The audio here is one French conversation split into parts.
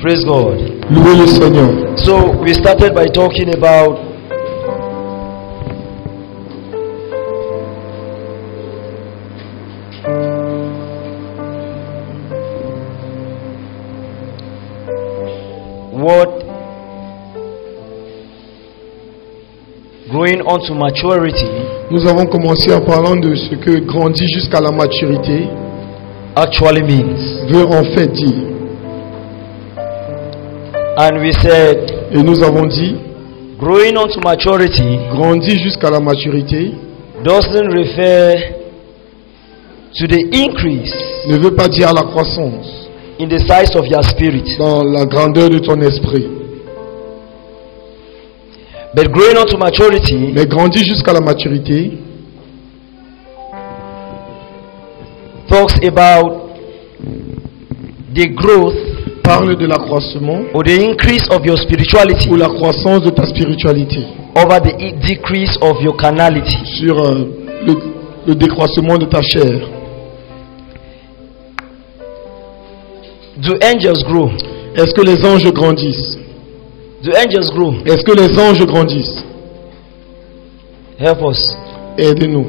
Praise God. Louez le Seigneur. So we started by talking about what growing on to maturity Nous avons commencé en parlant de ce que grandir jusqu'à la maturité actually means. veut en fait dire. And we said Et nous avons dit, growing on to maturity grandir jusqu'à la maturité doesn't refer to the increase ne veut pas dire la croissance in the size of your spirit, dans la grandeur de ton esprit. but growing on to maturity Mais grandir jusqu'à la maturité talks about the growth parle de l'accroissement or the increase of your spirituality ou la croissance de ta spiritualité over the decrease of your carnality. sur le décroissement de ta chair. Do angels grow? Est-ce que les anges grandissent? Do angels grow? Est-ce que les anges grandissent? Help us. Aidez-nous.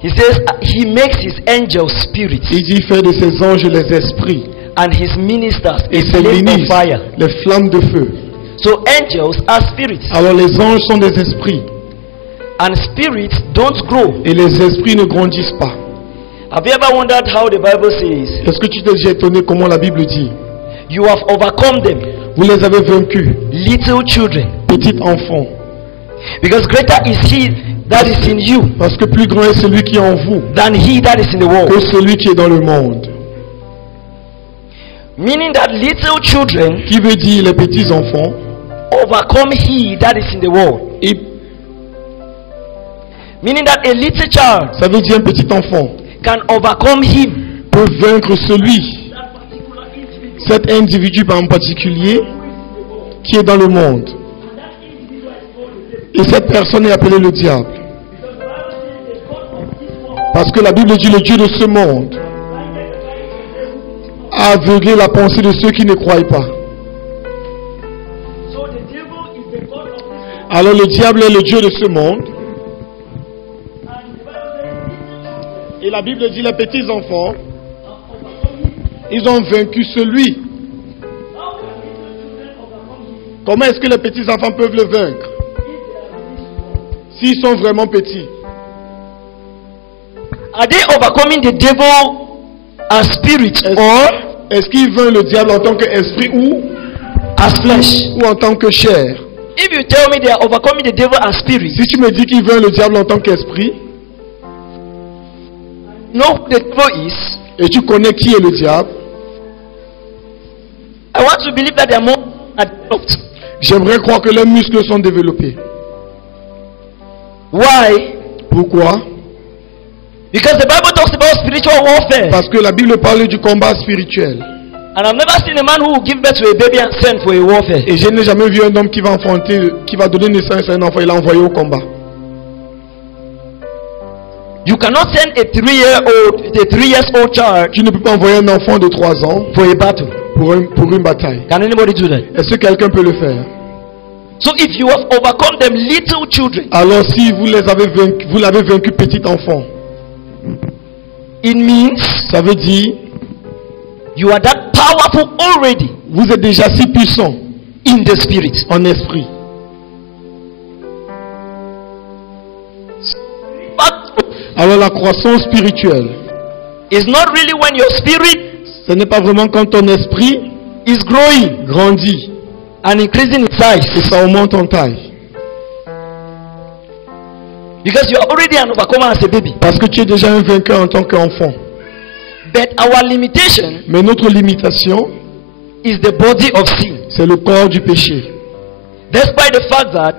He says he makes his angels spirits Il dit fait de ses anges les esprits and his ministers et a ses flame of ministres fire. les flammes de feu. So angels are spirits, Alors les anges sont des esprits and spirits don't grow. et les esprits ne grandissent pas. Have you ever wondered how the Bible says Est-ce que tu t'es déjà étonné comment la Bible dit? you have overcome them, Vous les avez vaincus, little children, petits enfants. because greater is he that is in you Parce que plus grand est celui qui est en vous than he that is in the world. que celui qui est dans le monde. Meaning that little children Qui veut dire les petits enfants? overcome he that is in the world. Et Meaning that a little child ça veut dire un petit enfant can overcome him, peut vaincre celui, cet individu en particulier qui est dans le monde. Et cette personne est appelée le diable. Parce que la Bible dit le Dieu de ce monde a aveuglé la pensée de ceux qui ne croient pas. Alors le diable est le Dieu de ce monde. Et la Bible dit les petits enfants, ils ont vaincu celui. Comment est-ce que les petits enfants peuvent le vaincre? S'ils sont vraiment petits. are they overcoming the devil as spirit or Est-ce qu'ils vainquent le diable en tant qu'esprit ou as flesh? en tant que chair? If you tell me they are overcoming the devil as spirit, Si tu me dis qu'ils vainquent le diable en tant qu'esprit, know who the devil is, et tu connais qui est le diable, I want to believe that they are more developed. j'aimerais croire que leurs muscles sont développés. Why? Pourquoi? Because the Bible talks about spiritual warfare. Parce que la Bible parle du combat spirituel. And I've never seen a man who will give birth to a baby and send for a warfare. Et je n'ai jamais vu un homme qui va enfanter, qui va donner naissance à un enfant et l'envoyer au combat. You cannot send a 3-year-old child Tu ne peux pas envoyer un enfant de 3 ans for a battle. pour une bataille. Can anybody do that? Est-ce que quelqu'un peut le faire? So if you have overcome them little children, Alors si vous l'avez vaincu petit enfant, it means ça veut dire you are that powerful already vous êtes déjà si puissant in the spirit. en esprit. But Alors la croissance spirituelle, it's not really when your spirit ce n'est pas vraiment quand ton esprit is growing grandit and increasing in et size, ça augmente en taille. because you are already an overcomer as a baby. Parce que tu es déjà un vainqueur en tant qu'enfant. But our limitation Mais notre limitation, is the body of sin. c'est le corps du péché. Despite the fact that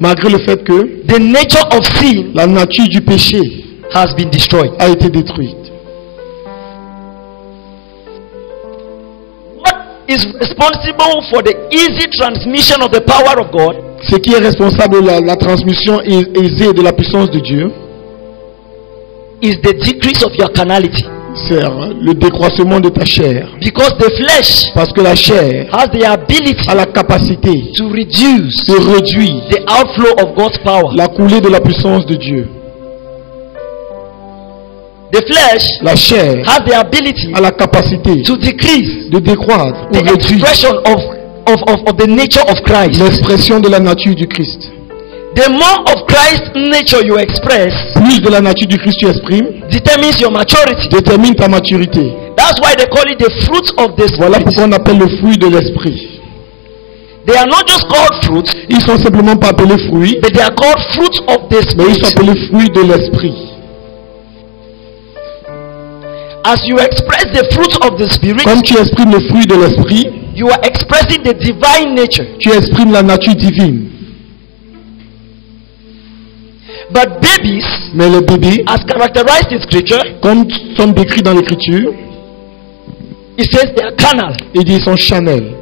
Malgré le fait que the nature of sin la nature du péché has been destroyed. a été détruite. What is responsible for the easy transmission of the power of God Ce qui est responsable de la transmission aisée de la puissance de Dieu, is the decrease of your carnality. faire le décroissement de ta chair. Because the flesh Parce que la chair has the ability a la capacité to reduce de réduire the outflow of God's power. la coulée de la puissance de Dieu. The flesh La chair has the ability a la capacité to decrease de décroître ou the réduire expression of the nature of Christ. l'expression de la nature du Christ. The more of Christ's nature you express Plus de la nature du Christ tu exprimes, determines your maturity. détermine ta maturité. That's why they call it the fruit of the Voilà Spirit. pourquoi on appelle le fruit de l'esprit. They are not just called fruit, Ils sont simplement pas appelés fruits, but they are called fruit of the mais ils sont Spirit. appelés fruits de l'esprit. As you express the fruit of the Spirit, Comme tu exprimes le fruit de l'esprit, you are expressing the divine nature. tu exprimes la nature divine. But babies, Mais les bébés, as characterized in Scripture, comme sont décrits dans l'écriture, it says they are carnal. ils disent sont charnels.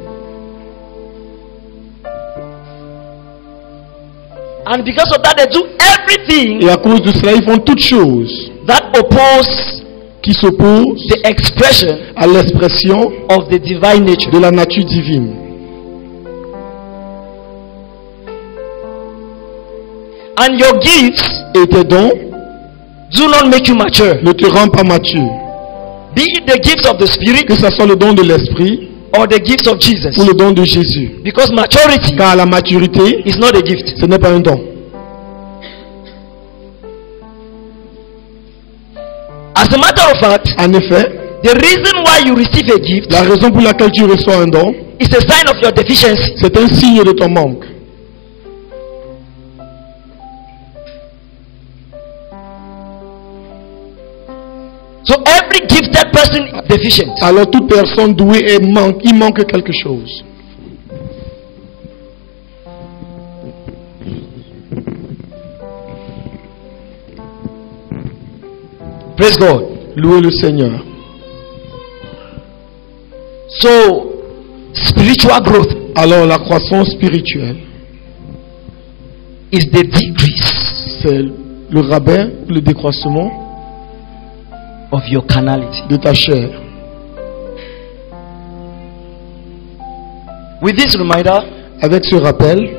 And because of that, they do everything Et à cause de cela, ils font toutes choses that oppose qui s'opposent the expression à l'expression of the divine nature. de la nature divine. And your gifts Et tes dons do not make you mature. ne te rendent pas mature. Be it the gifts of the Spirit Que ce soit le don de l'esprit or the gifts of Jesus. ou le don de Jésus. Because maturity Car la maturité, is not a gift. ce n'est pas un don. As a matter of fact, En effet, the reason why you receive a gift la raison pour laquelle tu reçois un don, is a sign of your deficiency. c'est un signe de ton manque. So every gifted person is deficient. Alors toute personne douée il manque quelque chose. Praise God. Louez le Seigneur. So spiritual growth Alors la croissance spirituelle, is the decrease c'est le rabain, le décroissement of your carnality. de ta chair. With this reminder, Avec ce rappel,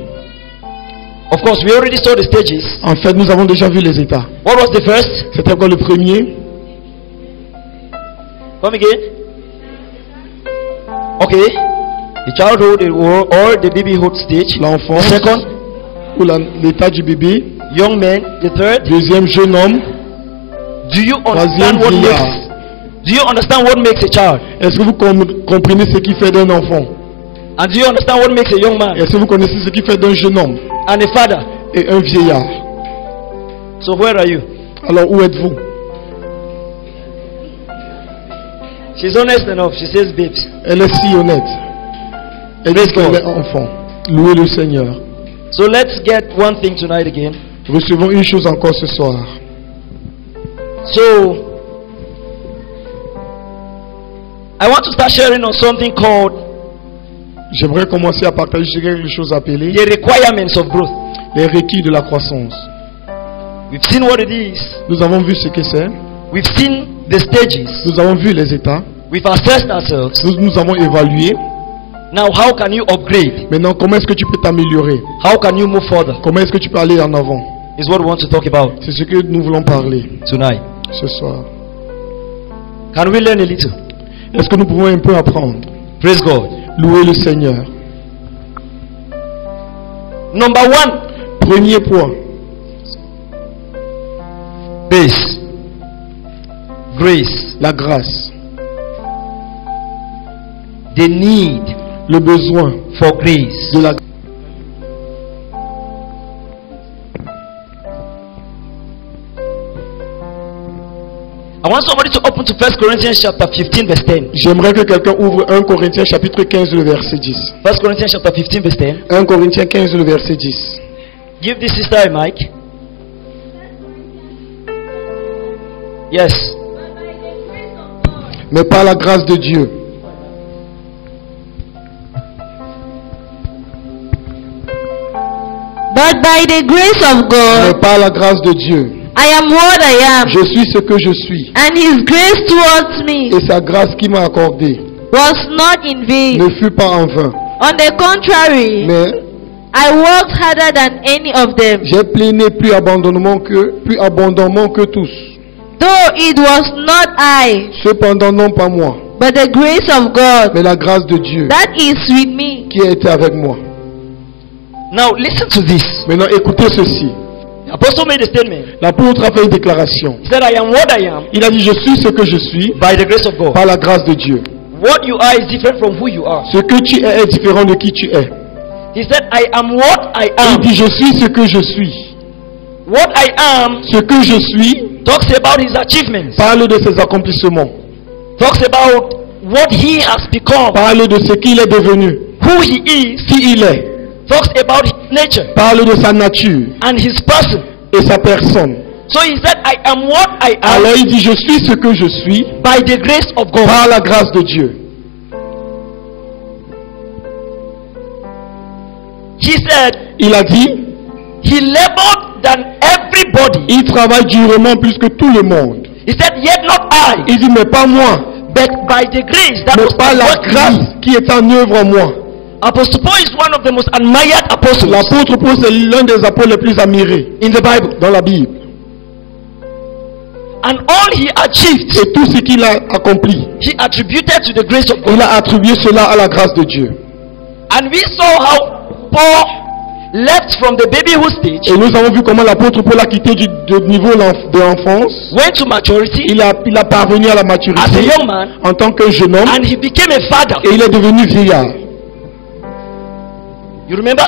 of course, we already saw the stages. en fait, nous avons déjà vu les états. What was the first? C'était quoi le premier? Come again. Okay. The childhood or the babyhood stage. L'enfance, The second, ou l'état du bébé. young man. The third, Deuxième, jeune homme. do you Troisième, understand what vieillard. makes? Do you understand what makes a child? Est-ce que vous comprenez ce qui fait d'un enfant? And do you understand what makes a young man Est-ce que vous connaissez ce qui fait d'un jeune homme and a father? et un vieillard? So where are you? Alors où êtes-vous? She's honest enough. She says, babes. Elle est si honnête. Elle dit qu'elle est enfant. Louez le Seigneur. So let's get one thing tonight again. Recevons une chose encore ce soir. So I want to start sharing on something called J'aimerais commencer à partager quelque chose appelé the requirements of growth. les requis de la croissance. We've seen what it is. Nous avons vu ce que c'est. We've seen the stages. Nous avons vu les états. We've assessed ourselves. Nous avons évalué. Now, how can you upgrade? Maintenant, comment est-ce que tu peux t'améliorer? How can you move further? Comment est-ce que tu peux aller en avant? Is what we want to talk about C'est ce que nous voulons parler tonight. ce soir. Can we learn a little? Est-ce que nous pouvons un peu apprendre? Praise God. Louer le Seigneur. Number one, Premier point. base. Grace. La grâce. The need Le besoin for grace. de la I want somebody to open to 1 Corinthians chapter 15 verse 10. J'aimerais que quelqu'un ouvre 1 Corinthiens chapitre 15 le verset 10. 1 Corinthians chapter 15 verse 10. 1 Corinthiens 15 le verset 10. Give this sister a mic. Yes. Mais par la grâce de Dieu. But by the grace of Mais God, par la grâce de Dieu. I am what I am. Je suis ce que je suis. And his grace towards me Et sa grâce qui m'a accordée was not in vain. ne fut pas en vain. On the contrary, Mais I worked harder than any of them. j'ai plaigné plus abondamment que tous. Though it was not I, Cependant, non pas moi, but the grace of God mais la grâce de Dieu that is with me. qui a été avec moi. Now listen to this. Maintenant, écoutez ceci. The apostle made a statement. L'apôtre a fait une déclaration. He said, I am what I am Il a dit, je suis ce que je suis by the grace of God. par la grâce de Dieu. What you are is different from who you are. Ce que tu es différent de qui tu es. He said, I am what I Il am. dit, je suis ce que je suis. What I am Ce que je suis talks about his achievements. parle de ses accomplissements. Talks about what he has become. Parle de ce qu'il est devenu. Who he is. Qui il est. Talks about his nature Parle de sa nature and his person. et sa personne. So he said, I am what I am Alors il dit, je suis ce que je suis by the grace of God. par la grâce de Dieu. He said, Il a dit, he labored than everybody. il travaille durement plus que tout le monde. He said, yet not I, Il dit, mais pas moi, but by the grace that mais was par at la work in grâce me. qui est en œuvre en moi. Apostle Paul is one of the most admired apostles L'apôtre Paul, c'est l'un des apôtres les plus admirés in the Bible. dans la Bible. And all he achieved, Et tout ce qu'il a accompli, he attributed to the grace of God. il a attribué cela à la grâce de Dieu. And we saw how Paul left from the babyhood stage, Et nous avons vu comment l'apôtre Paul a quitté du niveau de l'enfance. went to maturity Il a parvenu à la as a maturité young man, en tant que jeune homme and he became a father. et il est devenu vieillard. You remember?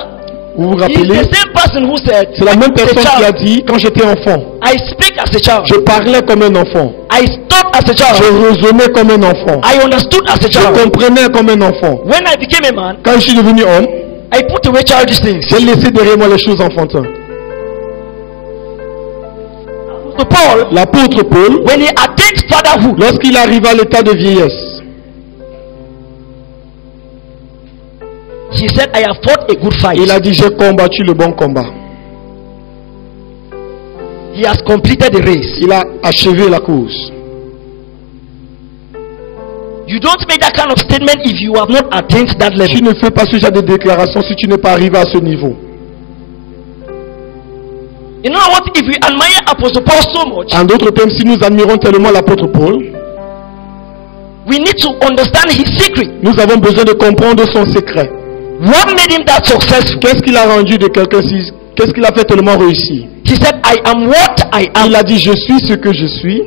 Vous vous He's rappelez? the same person who said, C'est la même as a personne qui a child, dit, quand j'étais enfant, I speak as a child. je parlais comme un enfant. I thought as a Je child. raisonnais comme un enfant. I understood as a Je child. comprenais comme un enfant. When I became a man, Quand je suis devenu homme, I put away childish things. j'ai laissé derrière moi les choses enfantines. So Paul, L'apôtre Paul, when he attained fatherhood, lorsqu'il arriva à l'état de vieillesse, he said, I have fought a good fight. il a dit, j'ai combattu le bon combat. He has completed the race. Il a achevé la course. You don't make that kind of statement if you have not attained that Tu level. ne fais pas ce genre de déclaration si tu n'es pas arrivé à ce niveau. You know what? If we admire Apostle Paul so much, En d'autres termes, si nous admirons tellement l'apôtre Paul, we need to understand his secret. nous avons besoin de comprendre son secret. What made him that successful? Qu'est-ce qu'il a rendu de quelqu'un si... Qu'est-ce qu'il a fait tellement réussir? He said, I am what I am. Il a dit, je suis ce que je suis.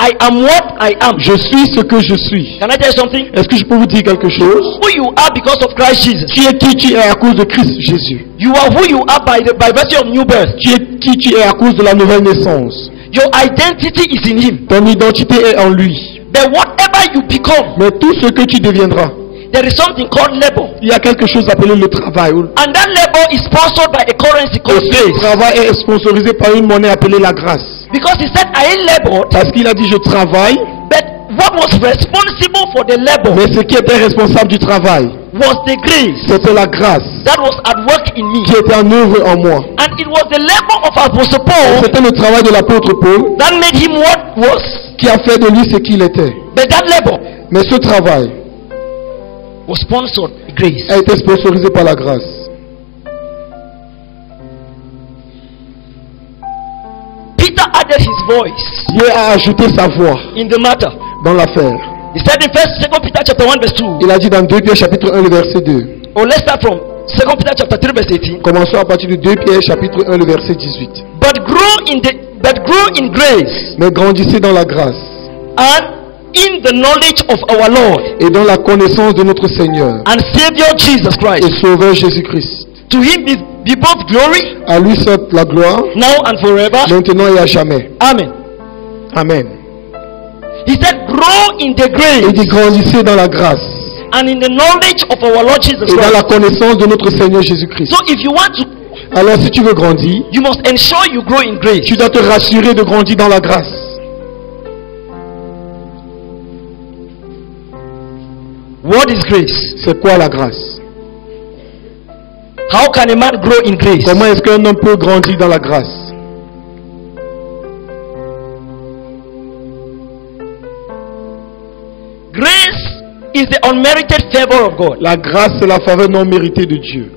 I am what I am. Je suis ce que je suis. Can I tell you something? Est-ce que je peux vous dire quelque chose? Who you are because of Christ Jesus. Tu es qui tu es à cause de Christ Jésus. You are who you are by virtue of new birth. Tu es qui tu es à cause de la nouvelle naissance. Your identity is in him. Ton identité est en lui. But whatever you become, Mais tout ce que tu deviendras, there is something called labor. il y a quelque chose appelé le travail. And that labor is sponsored by a currency Et called ce grace. travail est sponsorisé par une monnaie appelée la grâce. Because he said, I labored, Parce qu'il a dit, je travaille, but what was responsible for the labor mais ce qui était responsable du travail, was the grace c'était la grâce that was at work in me. qui était en œuvre en moi. And it was the labor of Apostle Paul C'était le travail de l'apôtre Paul that made him what was. qui a fait de lui ce qu'il était. But that labor Mais ce travail was sponsored by grace. a été sponsorisé par la grâce. Peter added his voice Dieu a ajouté sa voix in the matter. dans l'affaire. He said in 2 Peter chapter 1 verse 2. Il a dit dans 2 Pierre chapitre 1 le verset 2. Or let's start from 2 Peter chapter 3 verse 18. Commençons à partir de 2 Pierre chapitre 1 le verset 18. But grow in grace Mais grandissez dans la grâce and in the knowledge of our Lord et dans la connaissance de notre Seigneur and Savior Jesus Christ. et Sauveur Jésus-Christ. To him be both glory À lui soit la gloire, now and forever. maintenant et à jamais. Amen. Amen. He said, grow in the Il dit grace grandissez dans la grâce and in the knowledge of our Lord Jesus et dans la Christ. connaissance de notre Seigneur Jésus-Christ. So if you want to, Alors si tu veux grandir, you must ensure you grow in grace. tu dois te rassurer de grandir dans la grâce. What is grace? C'est quoi la grâce? How can a man grow in grace? Comment est-ce qu'un homme peut grandir dans la grâce? is the unmerited favor of God. La grâce, c'est la faveur non méritée de Dieu.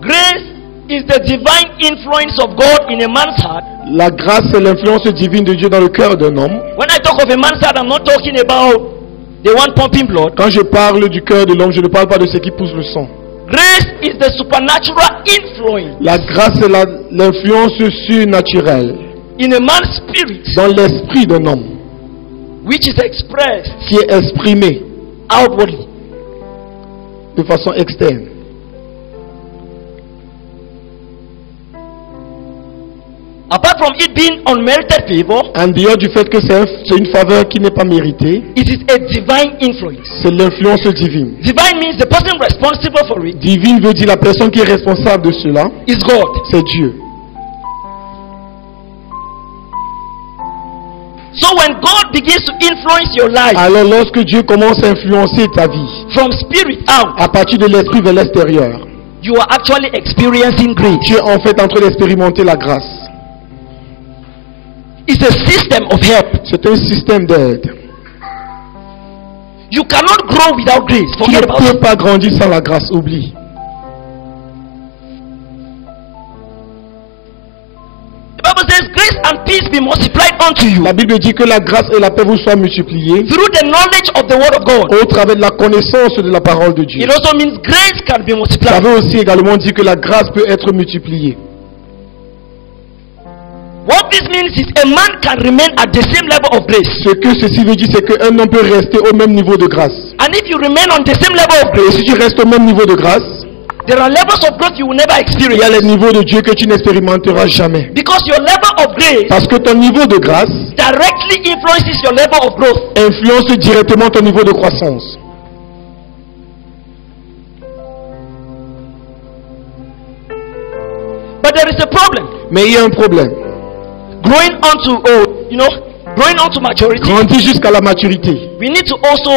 Grace is the divine influence of God in a man's heart. La grâce, c'est l'influence divine de Dieu dans le cœur d'un homme. When I talk of a man's heart, I'm not talking about the one pumping blood. Quand je parle du cœur de l'homme, je ne parle pas de ce qui pousse le sang. Grace is the supernatural influence La grâce, c'est l'influence surnaturelle in a man's spirit, dans l'esprit d'un homme which is expressed qui est exprimé outwardly. de façon externe. Apart from it being unmerited favor, En dehors du fait que c'est une faveur qui n'est pas méritée, it is a divine influence. c'est l'influence divine. Divine means the person responsible for it Divine veut dire la personne qui est responsable de cela, is God. c'est Dieu. So when God begins to influence your life Alors lorsque Dieu commence à influencer ta vie, from spirit out, à partir de l'esprit vers l'extérieur, you are actually experiencing grace. tu es en fait en train d'expérimenter la grâce. It's a system of help. C'est un système d'aide. You cannot grow without grace. Tu Forget ne about peux it. pas grandir sans la grâce, oublie. The Bible says, grace and peace be multiplied unto you La Bible dit que la grâce et la paix vous soient multipliées through the knowledge of the word of God. au travers de la connaissance de la parole de Dieu. It also means grace can be Ça multiplied. veut aussi également dire que la grâce peut être multipliée. What this means is a man can remain at the same level of grace. Ce que ceci veut dire, c'est qu'un homme peut rester au même niveau de grâce. And if you remain on the same level of Et grace, si tu restes au même niveau de grâce, there are levels of growth you will never il y a experience. les niveaux de Dieu que tu n'expérimenteras jamais. Because your level of grace Parce que ton niveau de grâce directly influences your level of growth. influence directement ton niveau de croissance. But there is a problem. Mais il y a un problème. Growing onto maturity, Grandir jusqu'à la maturité. we need to also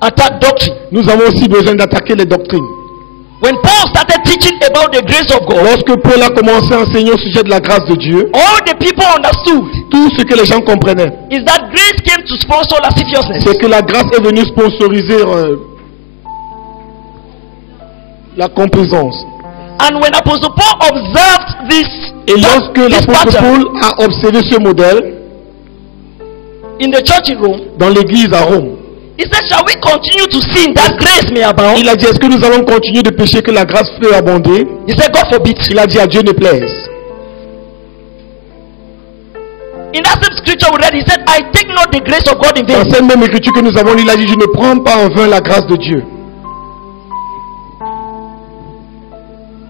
attack doctrine. Nous avons aussi besoin d'attaquer les doctrines. When Paul started teaching about the grace of God, Lorsque Paul a commencé à enseigner au sujet de la grâce de Dieu, all the people understood tout ce que les gens comprenaient, is that grace came to sponsor lasciviousness. c'est que la grâce est venue sponsoriser la complaisance. And when Apostle Paul observed this, Et lorsque l'apôtre pattern Paul a observé ce modèle in the church in Rome, dans l'église à Rome, he said, shall we continue to sin that grace may abound? il a dit, est-ce que nous allons continuer de pécher que la grâce peut abonder? He said, God forbid. Il a dit, à Dieu ne plaise. In that same scripture we read, he said, I take not the grace of God in Dans vain. cette même écriture que nous avons lue, il a dit, je ne prends pas en vain la grâce de Dieu.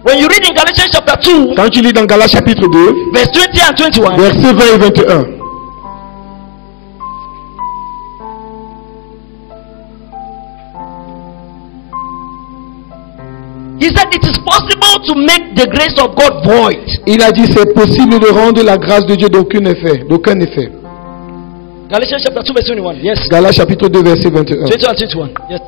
When you read in Galatians chapter 2, Quand tu lis dans Galates chapitre 2, verse 20 and 21, versets 20 et 21, he said it is possible to make the grace of God void. il a dit, c'est possible de rendre la grâce de Dieu d'aucun effet. Galatians chapter 2 verse 21. Yes. Galates chapitre 2, verset 21. 20 and 21. Yes.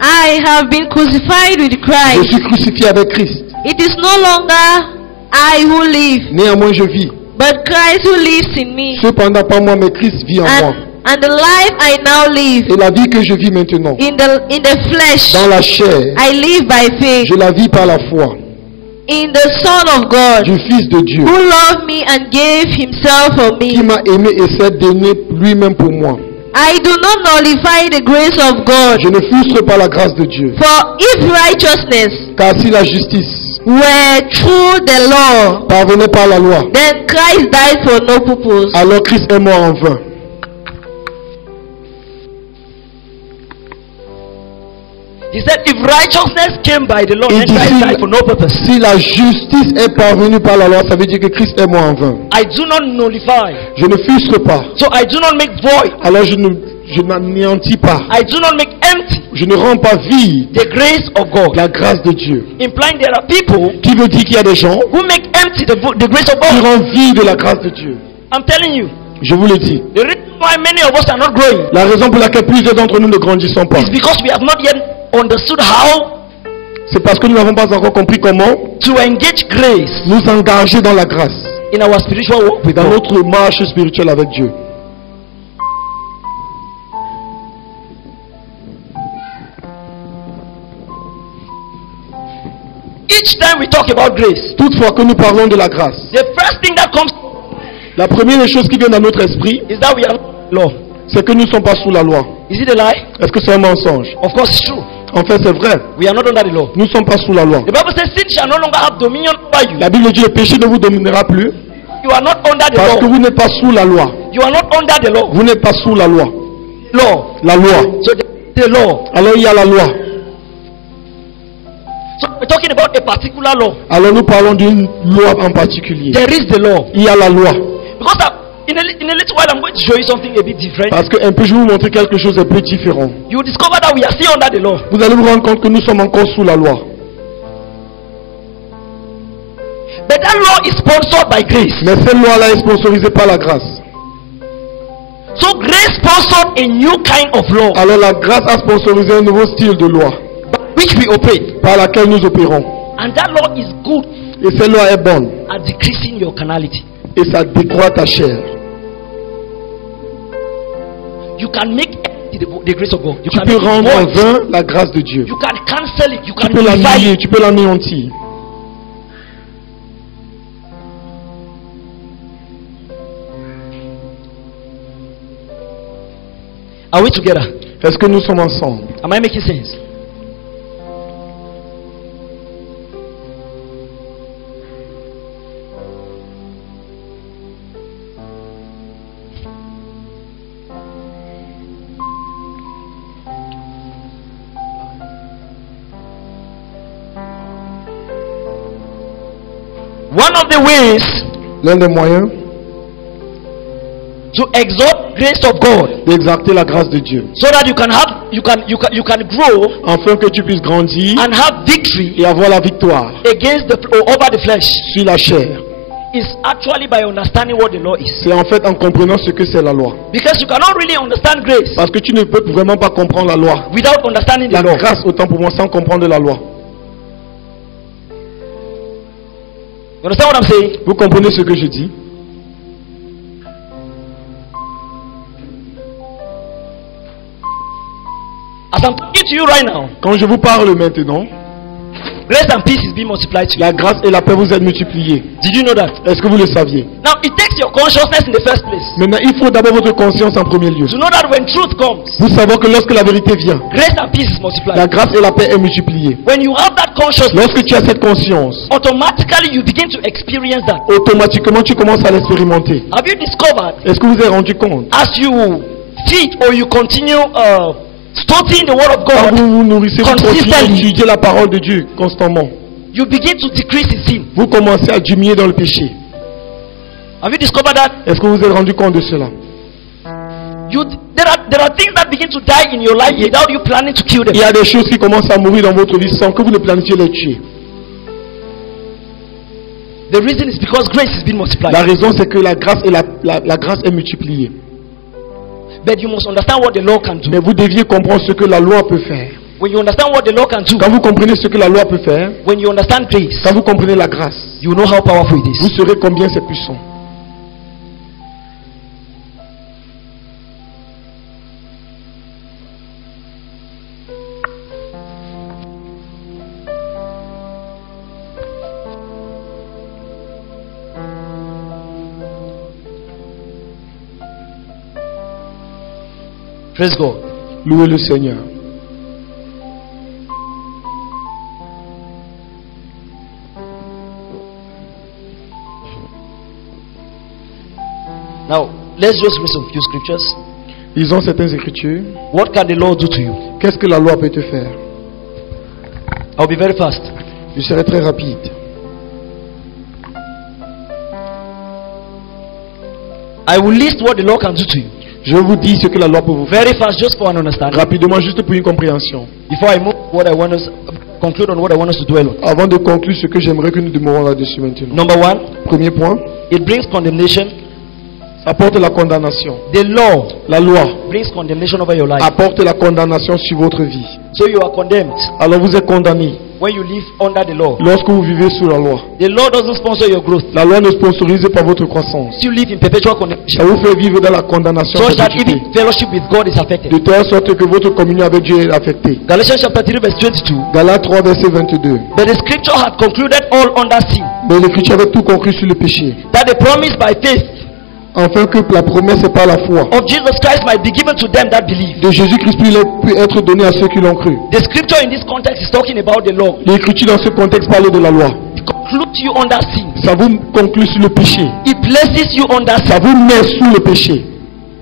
I have been crucified with Je Christ. suis crucifié avec Christ. It is no longer I who live, Néanmoins, je vis. but Christ who lives in me. Cependant, pas moi, mais Christ vit en moi. And the life I now live Et la vie que je vis maintenant, in the flesh, dans la chair, I live by faith je la vis par la foi in the Son of God, du Fils de Dieu, who loved me and gave himself for qui me. m'a aimé et s'est donné lui-même pour moi. I do not nullify the grace of God. Je ne frustre pas la grâce de Dieu. For if righteousness Car si la justice were through the law, parvenait par la loi, then Christ died for no purpose. alors Christ est mort en vain. He said, if righteousness came by the law, Il then dit, Christ died for no purpose. si la justice est parvenue par la loi, ça veut dire que Christ est mort en vain. I do not nullify. Je ne frustre pas. So I do not make void. Alors je n'anéantis pas. I do not make empty Je ne rends pas vide the grace of God. la grâce de Dieu. Implying there are people Qui veut dire qu'il y a des gens who make empty the grace of qui God. rendent vide la grâce de Dieu. I'm telling you, Je vous le dis. the reason why many of us are not growing La raison pour laquelle plusieurs d'entre nous ne grandissons pas, is because we have not yet understood how c'est parce que nous n'avons pas encore compris comment to engage grace nous engager dans la grâce in our spiritual walk with dans God. notre marche spirituelle avec Dieu. Each time we talk about grace, Toutefois que nous parlons de la grâce, the first thing that comes la première des choses qui vient dans notre esprit, is that we are law. c'est que nous ne sommes pas sous la loi. Is it a lie? Est-ce que c'est un mensonge? Of course, it's true. En fait, c'est vrai. We are not under the law. Nous ne sommes pas sous la loi. The Bible says sin shall no longer have dominion over you. La Bible dit le péché ne vous dominera plus You are not under the parce que law. vous n'êtes pas sous la loi. You are not under the law. Vous n'êtes pas sous la loi. Law. La loi. So the law. Alors il y a la loi. So we're talking about a particular law. Alors nous parlons d'une loi en particulier. There is the law. Il y a la loi. Because in a little while I'm going to show you something a bit different. Parce que un peu je vais vous montrer quelque chose de plus différent. You will discover that we are still under the law. Vous allez vous rendre compte que nous sommes encore sous la loi. But that law is sponsored by grace. Mais cette loi-là est sponsorisée par la grâce. So grace sponsored a new kind of law Alors la grâce a sponsorisé un nouveau style de loi by which we operate. par laquelle nous opérons. And that law is good Et cette loi est bonne. at decreasing your carnality. Et ça décroît ta chair. You can make empty the grace of God. You Tu can peux make it rendre en void. vain la grâce de Dieu. You can cancel it. You Tu can peux nullify l'annuler, it. tu peux l'anéantir. Are we together? Est-ce que nous sommes ensemble? Am I making sense? One of the ways L'un des moyens to exalt grace of God d'exalter la grâce de Dieu, so that you can grow afin que tu puisses grandir and have victory et avoir la victoire against or over the flesh sur la chair. is actually by understanding what the law is. C'est en fait en comprenant ce que c'est la loi. Because you cannot really understand grace Parce que tu ne peux vraiment pas comprendre la loi. without understanding the La law. grâce, autant pour moi, sans comprendre la loi. You understand what I'm saying? Vous comprenez ce que je dis? As I'm talking to you right now, Quand je vous parle maintenant, grace and peace is being multiplied to you. la grâce et la paix vous êtes multipliées. Did you know that? Est-ce que vous le saviez? Now it takes your consciousness in the first place Maintenant, il faut d'abord votre conscience en premier lieu. to know that when truth comes, Vous savez que lorsque la vérité vient, grace and peace is la multiplied. grâce et la paix est multipliée. When you have that consciousness, Lorsque tu as cette conscience, automatically you begin to experience that. automatiquement tu commences à l'expérimenter. Have you discovered Est-ce que vous vous êtes rendu compte? as you feed or you continue studying the word of Quand God, vous vous nourrissez, vous continuez à consistently, étudier la parole de Dieu constamment. you begin to decrease in sin. Vous commencez à diminuer dans le péché. Have you discovered that? Est-ce que vous vous êtes rendu compte de cela? There are things that begin to die in your life without you planning to kill them. Il y a des choses qui commencent à mourir dans votre vie sans que vous ne planifiez les tuer. The reason is because grace is being multiplied. La raison, c'est que la grâce, la grâce est multipliée. But you must understand what the law can do. Mais vous deviez comprendre ce que la loi peut faire. When you understand what the law can do, Quand vous comprenez ce que la loi peut faire, when you understand grace, quand vous comprenez la grâce, you know how powerful it vous is. saurez combien c'est puissant. Praise God. Louez le Seigneur. Now, let's just read some few scriptures. Lisons certaines écritures. What can the law do to you? Qu'est-ce que la loi peut te faire? I'll be very fast. Je serai très rapide. I will list what the law can do to you. Je vous dis ce que la loi peut vous faire. Very fast, just for an understanding. Rapidement, juste pour une compréhension. Before I move, conclude on what I want us to dwell on. Avant de conclure ce que j'aimerais que nous demeurons là-dessus maintenant. Number one, Premier point, it brings condemnation. Ça apporte la condamnation. The law La loi brings condemnation over your life. apporte la condamnation sur votre vie. So you are condemned Alors vous êtes condamné when you live under the law. lorsque vous vivez sous la loi. The law doesn't sponsor your growth. La loi ne sponsorise pas votre croissance. You live in perpetual Ça condemnation, vous fait vivre dans la condamnation such that perpétuité, even fellowship with God is affected. de telle sorte que votre communion avec Dieu est affectée. Galatians chapter 3 verse 22. Galates 3 verset 22. But the scripture had concluded all under sin, Mais l'Écriture avait tout conclu sur le péché, that the promise by faith afin que la promesse par la foi of Jesus Christ might be given to them that believe. de Jésus-Christ puisse être donnée à ceux qui l'ont cru. The scripture in this context is talking about the law. L'Écriture dans ce contexte parle de la loi. It concludes you under sin. Ça vous conclut sur le péché. It places you under Ça sin. vous met sous le péché.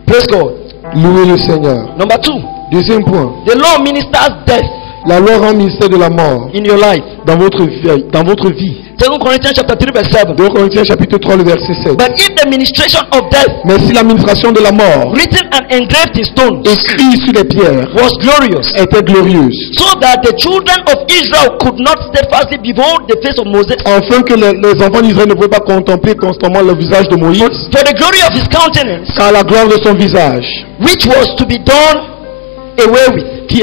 Praise God. Louez le Seigneur. Number 2, Deuxième point. the law ministers death La loi rend ministère de la mort in your life. dans votre vie. Dans votre vie. 2 Corinthians chapter 3 verse 7. 2 Corinthiens chapitre 3 le verset 7. But if the ministration of death, Mais si l'administration de la mort written and engraved in stones, écrite sur les pierres was glorious, était glorieuse, so that the children of Israel could not steadfastly behold the face of Moses, afin que les enfants d'Israël ne pouvaient pas contempler constamment le visage de Moïse, for the glory of his countenance, car la gloire de son visage, which was to be done away with. qui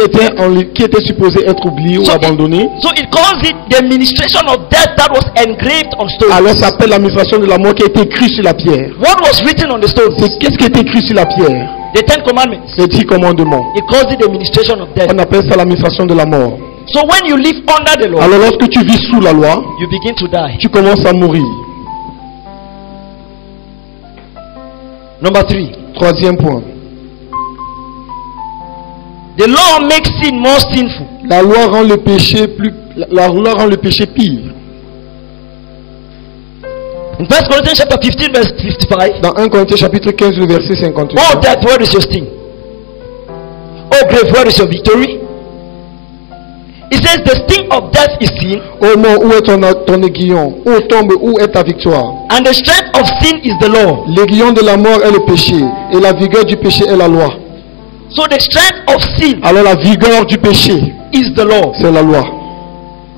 était supposé être oublié ou So abandonné, so it calls it the ministration of death that was engraved on alors stones. s'appelle l'administration de la mort qui a été écrite sur la pierre. What was written on the stones? Qu'est-ce qui est écrit sur la pierre? The 10 Commandments. Les 10 commandements. It calls it the ministration of death. On appelle ça l'administration de la mort. So when you live under the law, Alors lorsque tu vis sous la loi, you begin to die. tu commences à mourir. Number 3, Troisième point. the law makes sin more sinful. La loi rend le péché la loi rend le péché pire. In 1 Corinthians chapter 15 verse 55, Dans 1 Corinthiens chapitre 15 le verset 58. oh death, where is your sting? Oh grave, where is your victory? It says the sting of death is sin, Ô mort, où est ton aiguillon? Ô tombe, où est ta victoire? and the strength of sin is the law. L'aiguillon de la mort est le péché, et la vigueur du péché est la loi. So the strength of sin Alors la vigueur du péché, is the law. c'est la loi.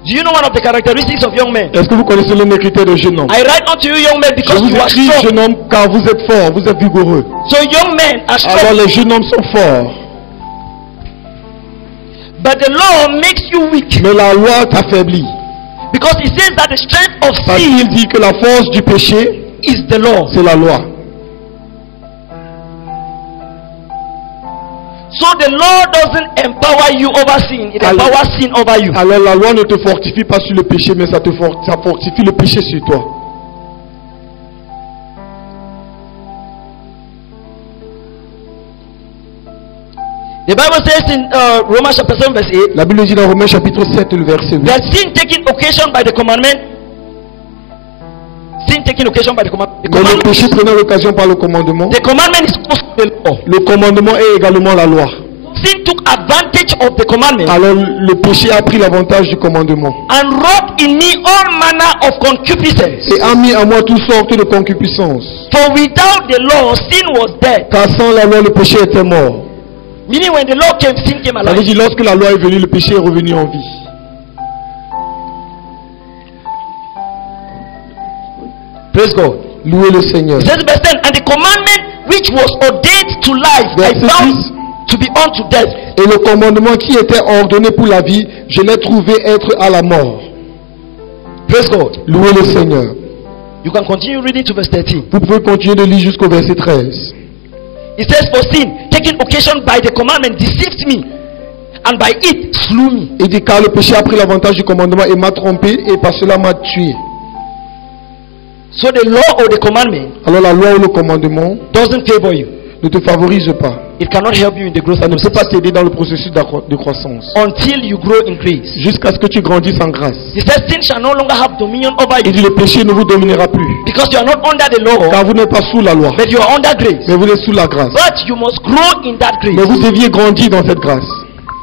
Do you know one of the characteristics of young men? Est-ce que vous connaissez l'un des critères de jeune homme? I write unto you young men Je because vous you are écris, strong. jeune homme, car vous êtes fort, vous êtes vigoureux. So young men are Alors strong, les jeunes hommes sont forts, but the law makes you weak, mais la loi t'affaiblit. because it says that the strength of Parce sin qu'il dit que la force du péché, is the law. c'est la loi. So the law doesn't empower you over sin, it Alors- empowers sin over you. Alors la loi ne te fortifie pas sur le péché, mais ça fortifie le péché sur toi. The Bible says in Romans chapter 7 verse 8 La Bible dit dans Romains chapitre 7 le verset 8. that sin taking occasion by the commandment, sin taking occasion by the Mais le péché prenant l'occasion par le commandement, the commandment is also the law. le commandement est également la loi. Sin took advantage of the commandment Alors le péché a pris l'avantage du commandement and wrought in me all manner of concupiscence. et a mis à moi toutes sortes de concupiscence. For without the law, sin was dead. Car sans la loi, le péché était mort. Meaning when the law came, sin came Ça veut alive. dire lorsque la loi est venue, le péché est revenu en vie. Praise God. Louez le Seigneur. It says verse 10, and the commandment which was ordained to life, I Verset found 6. to be unto death. Et le commandement qui était ordonné pour la vie, je l'ai trouvé être à la mort. Praise God. Louez le Seigneur. You can continue reading to verse 13. Vous pouvez continuer de lire jusqu'au verset 13. It says, for sin, taking occasion by the commandment, deceived me, and by it slew me. Il dit car le péché a pris l'avantage du commandement et m'a trompé et par cela m'a tué. So the law or the commandment Alors la loi ou le commandement doesn't favor you. ne te favorise pas. It cannot help you in the growth Ça ne peut pas process t'aider dans le processus de croissance. until you grow in grace. Jusqu'à ce que tu grandisses en grâce. He says, sin shall no longer have dominion over Il dit you le péché ne vous dominera plus. because you are not under the law, Car vous n'êtes pas sous la loi, but you are under grace. mais vous êtes sous la grâce. But you must grow in that Mais grace. vous deviez grandir dans cette grâce.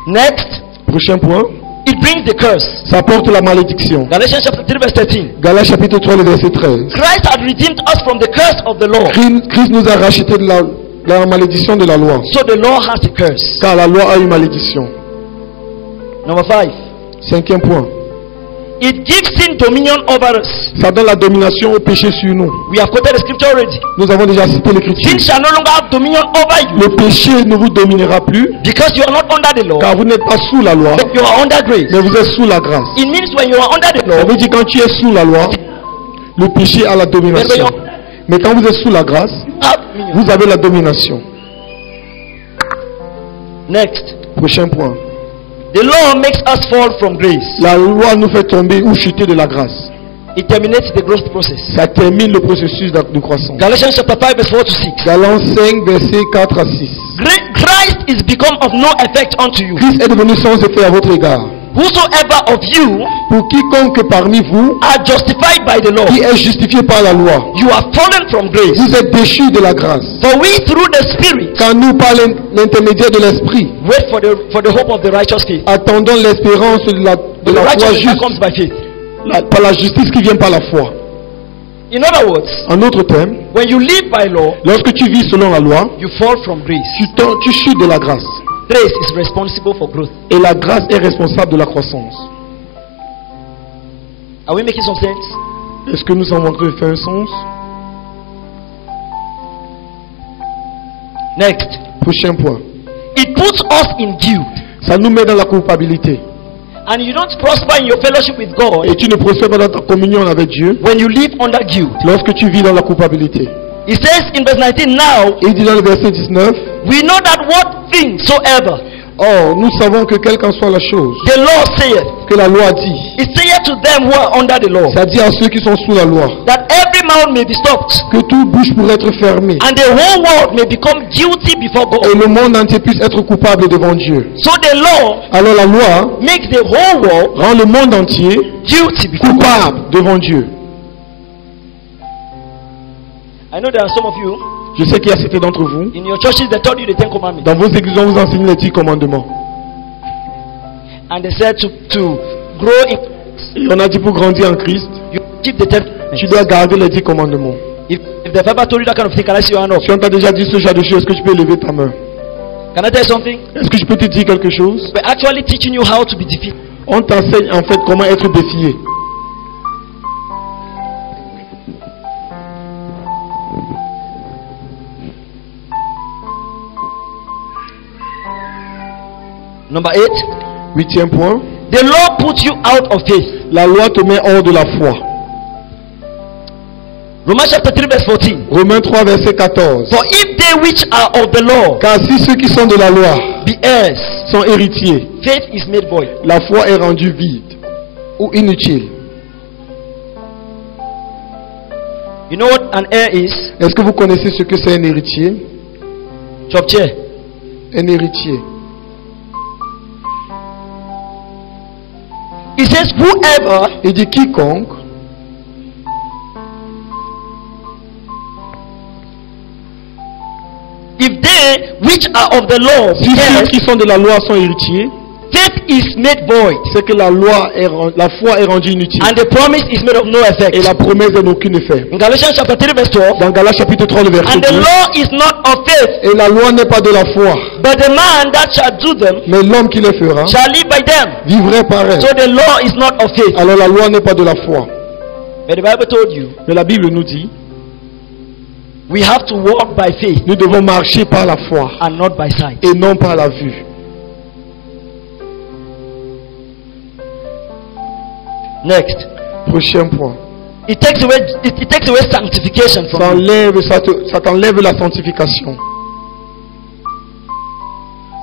Next, Prochain point, it brings the curse. ça porte la malédiction. Galatians chapter 3 verse 13. Galates chapitre 3, le verset 13. Christ had redeemed us from the curse of the law. Christ nous a racheté de la malédiction de la loi. So the law has a curse. Car la loi a une malédiction. Number 5. Cinquième point. It gives sin dominion over us. Ça donne la domination au péché sur nous. We have quoted the scripture already. Nous avons déjà cité l'écriture. Sin shall no longer have dominion over you Le péché ne vous dominera plus, because you are not under the law, car vous n'êtes pas sous la loi, but you are under grace. mais vous êtes sous la grâce. It means when you are under the Ça law, veut dire quand tu es sous la loi, le péché a la domination. Mais quand vous êtes sous la grâce, you have dominion. vous avez la domination. Next, Prochain point. the law makes us fall from grace. La loi nous fait tomber ou chuter de la grâce. It terminates the growth process. Ça termine le processus de croissance. Galatians chapter 5 verse 4 to 6. Galatiens 5, versets 4 à 6. Christ is become of no effect unto you. Christ est devenu sans effet à votre égard. Whosoever of you Pour quiconque parmi vous are justified by the law, qui est justifié par la loi, you are fallen from grace. vous êtes déchus de la grâce. For we through the Spirit Car nous, par l'intermédiaire de l'Esprit, wait for the hope of the righteous faith. attendons l'espérance de la The foi righteousness juste, that comes by faith. par la justice qui vient par la foi. In other words, En d'autres termes, when you live by law, lorsque tu vis selon la loi, you fall from grace. tu chutes de la grâce. Grace is responsible for growth. Et la grâce est responsable de la croissance. Are we making some sense? Est-ce que nous sommes en train de faire un sens? Next, Prochain point. it puts us in guilt. Ça nous met dans la culpabilité. And you don't prosper in your fellowship with God Et tu ne prospères pas dans ta communion avec Dieu when you live under guilt. lorsque tu vis dans la culpabilité. It says in verse 19, now Et il dit dans le verset 19, we know that what thing soever or nous savons que quelle qu'en soit la chose the law saith, que la loi dit, it saith to them who are under the law, ça dit à ceux qui sont sous la loi, that every mouth may be stopped, que toute bouche pourrait être fermée and the whole world may become guilty before God. et le monde entier puisse être coupable devant Dieu. So the law Alors la loi makes the whole world rend le monde entier guilty before God. coupable devant Dieu. I know there are some of you Je sais qu'il y a certains d'entre vous, in your churches that taught you the Ten Commandments, dans vos églises, on vous enseigne les 10 commandements. and they said to grow in, Et on a dit pour grandir en Christ, you keep the Ten tu Commandments. dois garder les 10 commandements. If they've ever told you that kind of thing, can I see your hand up? Si on t'a déjà dit ce genre de choses, est-ce que tu peux lever ta main? Can I tell you something? Est-ce que je peux te dire quelque chose? We're actually teaching you how to be defeated. On t'enseigne en fait comment être défié. Number 8, 8e point. the law puts you out of faith. La loi te met hors de la foi. Romans chapter 3 verse 14. Romains 3, verset 14. For if they which are of the law Car si ceux qui sont de la loi be heirs, sont héritiers, faith is made void. la foi est rendue vide ou inutile. You know what an heir is? Est-ce que vous connaissez ce que c'est un héritier? Chop chair. Un héritier. It says whoever Il dit quiconque if they which are of the law be si ceux heirs, qui sont de la loi sont héritiers, faith is made void, c'est que la foi est rendue inutile. and the promise is made of no effect. Et la promesse n'a aucun effet. In Galatians chapter 3 verse 12, Dans Galates chapitre 3, le verset and the 2. law is not of faith, Et la loi n'est pas de la foi, but the man that shall do them mais l'homme qui les fera shall live by them. vivrait par elle. So the law is not of faith. Alors la loi n'est pas de la foi. But the Bible told you Mais la Bible nous dit, we have to walk by faith nous devons marcher par la foi and not by sight. et non par la vue. Next, Prochain point. it takes away sanctification from you. Ça t'enlève la sanctification.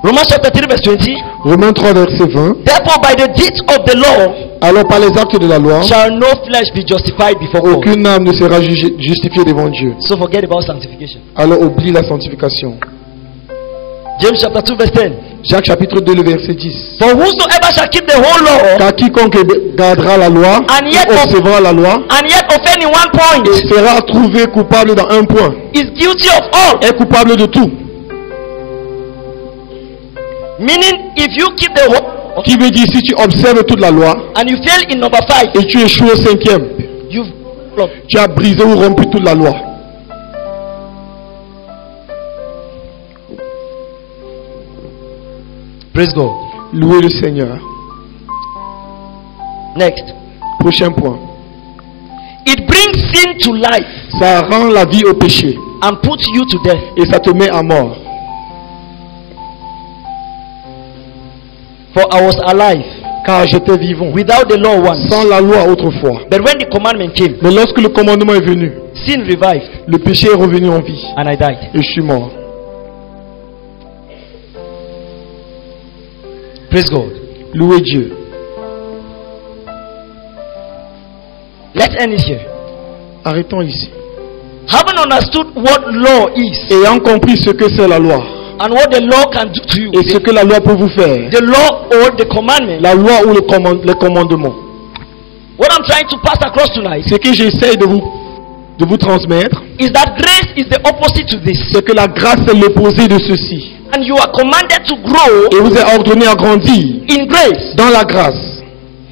Romans chapter 3 verse 20. Romains 3, verset 20. Therefore, by the deeds of the law Alors par les actes de la loi, shall no flesh be justified before God. aucune âme ne sera justifiée devant Dieu. So forget about sanctification. Alors oublie la sanctification. James chapter 2 verse 10. Jacques chapitre 2, le verset 10. For whosoever shall keep the whole law Car quiconque gardera la loi, And yet ou observera la loi, and yet offend in one point et sera trouvé coupable dans un point, is guilty of all. est coupable de tout. Meaning, if you keep the whole Qui veut dire si tu observes toute la loi and you fail in number 5, et tu échoues au 5e, you've tu as brisé ou rompu toute la loi. praise God. Louez le Seigneur. Next, Prochain point. It brings sin to life Ça rend la vie au péché and puts you to death. et ça te met à mort. For I was alive Car j'étais vivant without the law once. sans la loi autrefois. But when the commandment came, Mais lorsque le commandement est venu, sin revived le péché est revenu en vie and I died. et je suis mort. Praise God. Louez Dieu. Let's end it here. Arrêtons ici. Having understood what law is Ayant compris ce que c'est la loi and what the law can do to you, et ce que la loi peut vous faire, the law or the commandment, la loi ou les commandements, what I'm trying to pass across tonight ce que j'essaie de vous transmettre, is that grace is the opposite to this. c'est que la grâce est l'opposé de ceci. And you are commanded to grow Et vous êtes ordonné à grandir in grace. dans la grâce.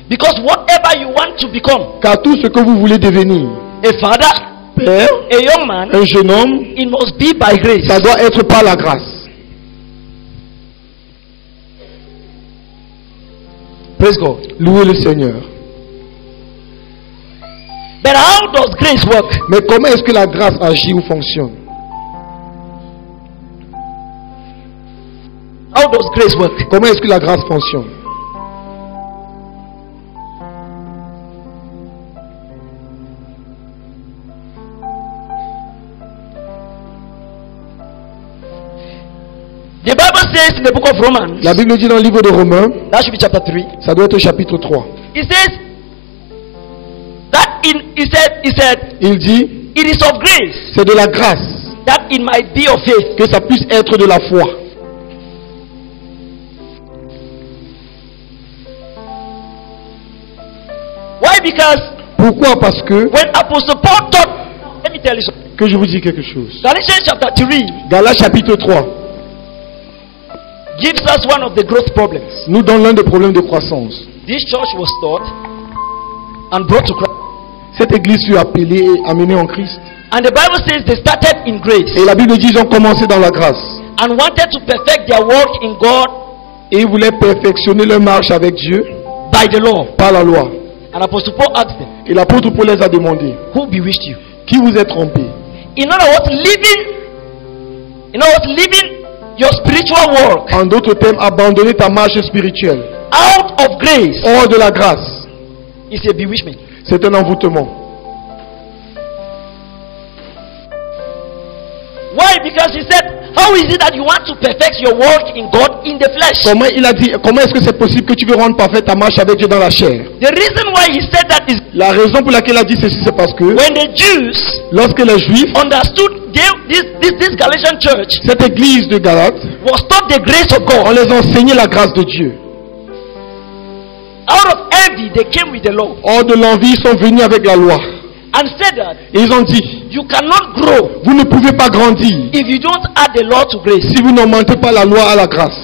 Because whatever you want to become, Car tout ce que vous voulez devenir, a father, père, a young man, un jeune homme, it must be by grace. ça doit être par la grâce. Praise God. Louez le Seigneur. But how does grace work? Mais comment est-ce que la grâce agit ou fonctionne? How does grace work? Comment est-ce que la grâce fonctionne? The Bible says in the book of Romans, La Bible dit dans le livre de Romains, that should be chapter 3. ça doit être au chapitre 3. It says that he said, Il dit, it is of grace c'est de la grâce that it might be of faith. que ça puisse être de la foi. Why? Because Pourquoi? Parce que, when Apostle Paul taught, let me tell you something. que je vous dis quelque chose. Galatians chapter 3 Galates chapitre 3 gives us one of the growth problems. nous donne l'un des problèmes de croissance. This church was taught and brought to Christ. Cette église fut appelée et amenée en Christ. And the Bible says they started in grace Et la Bible dit ils ont commencé dans la grâce. and wanted to perfect their work in God Et ils voulaient perfectionner leur marche avec Dieu by the law. par la loi. And Apostle Paul asked them, Et l'apôtre Paul les a demandé, who bewitched you? qui vous est trompé? In other words, living your spiritual work En d'autres termes, abandonner ta marche spirituelle out of grace hors de la grâce, is a bewitchment. c'est un envoûtement. Why? Because he said, how is it that you want to perfect your work in God in the flesh? Comment il a dit, comment est-ce que c'est possible que tu veux rendre parfaite ta marche avec Dieu dans la chair? The reason why he said that is La raison pour laquelle il a dit ceci, c'est parce que when the Jews lorsque les Juifs, understood this Galatian church cette église de Galates, was taught the grace of on God. les enseignait la grâce de Dieu. Out of envy, they came with the law Hors de l'envie, ils sont venus avec la loi. and said that Et ils ont dit, you cannot grow vous ne pouvez pas grandir if you don't add the law to grace. si vous n'augmentez pas la loi à la grâce.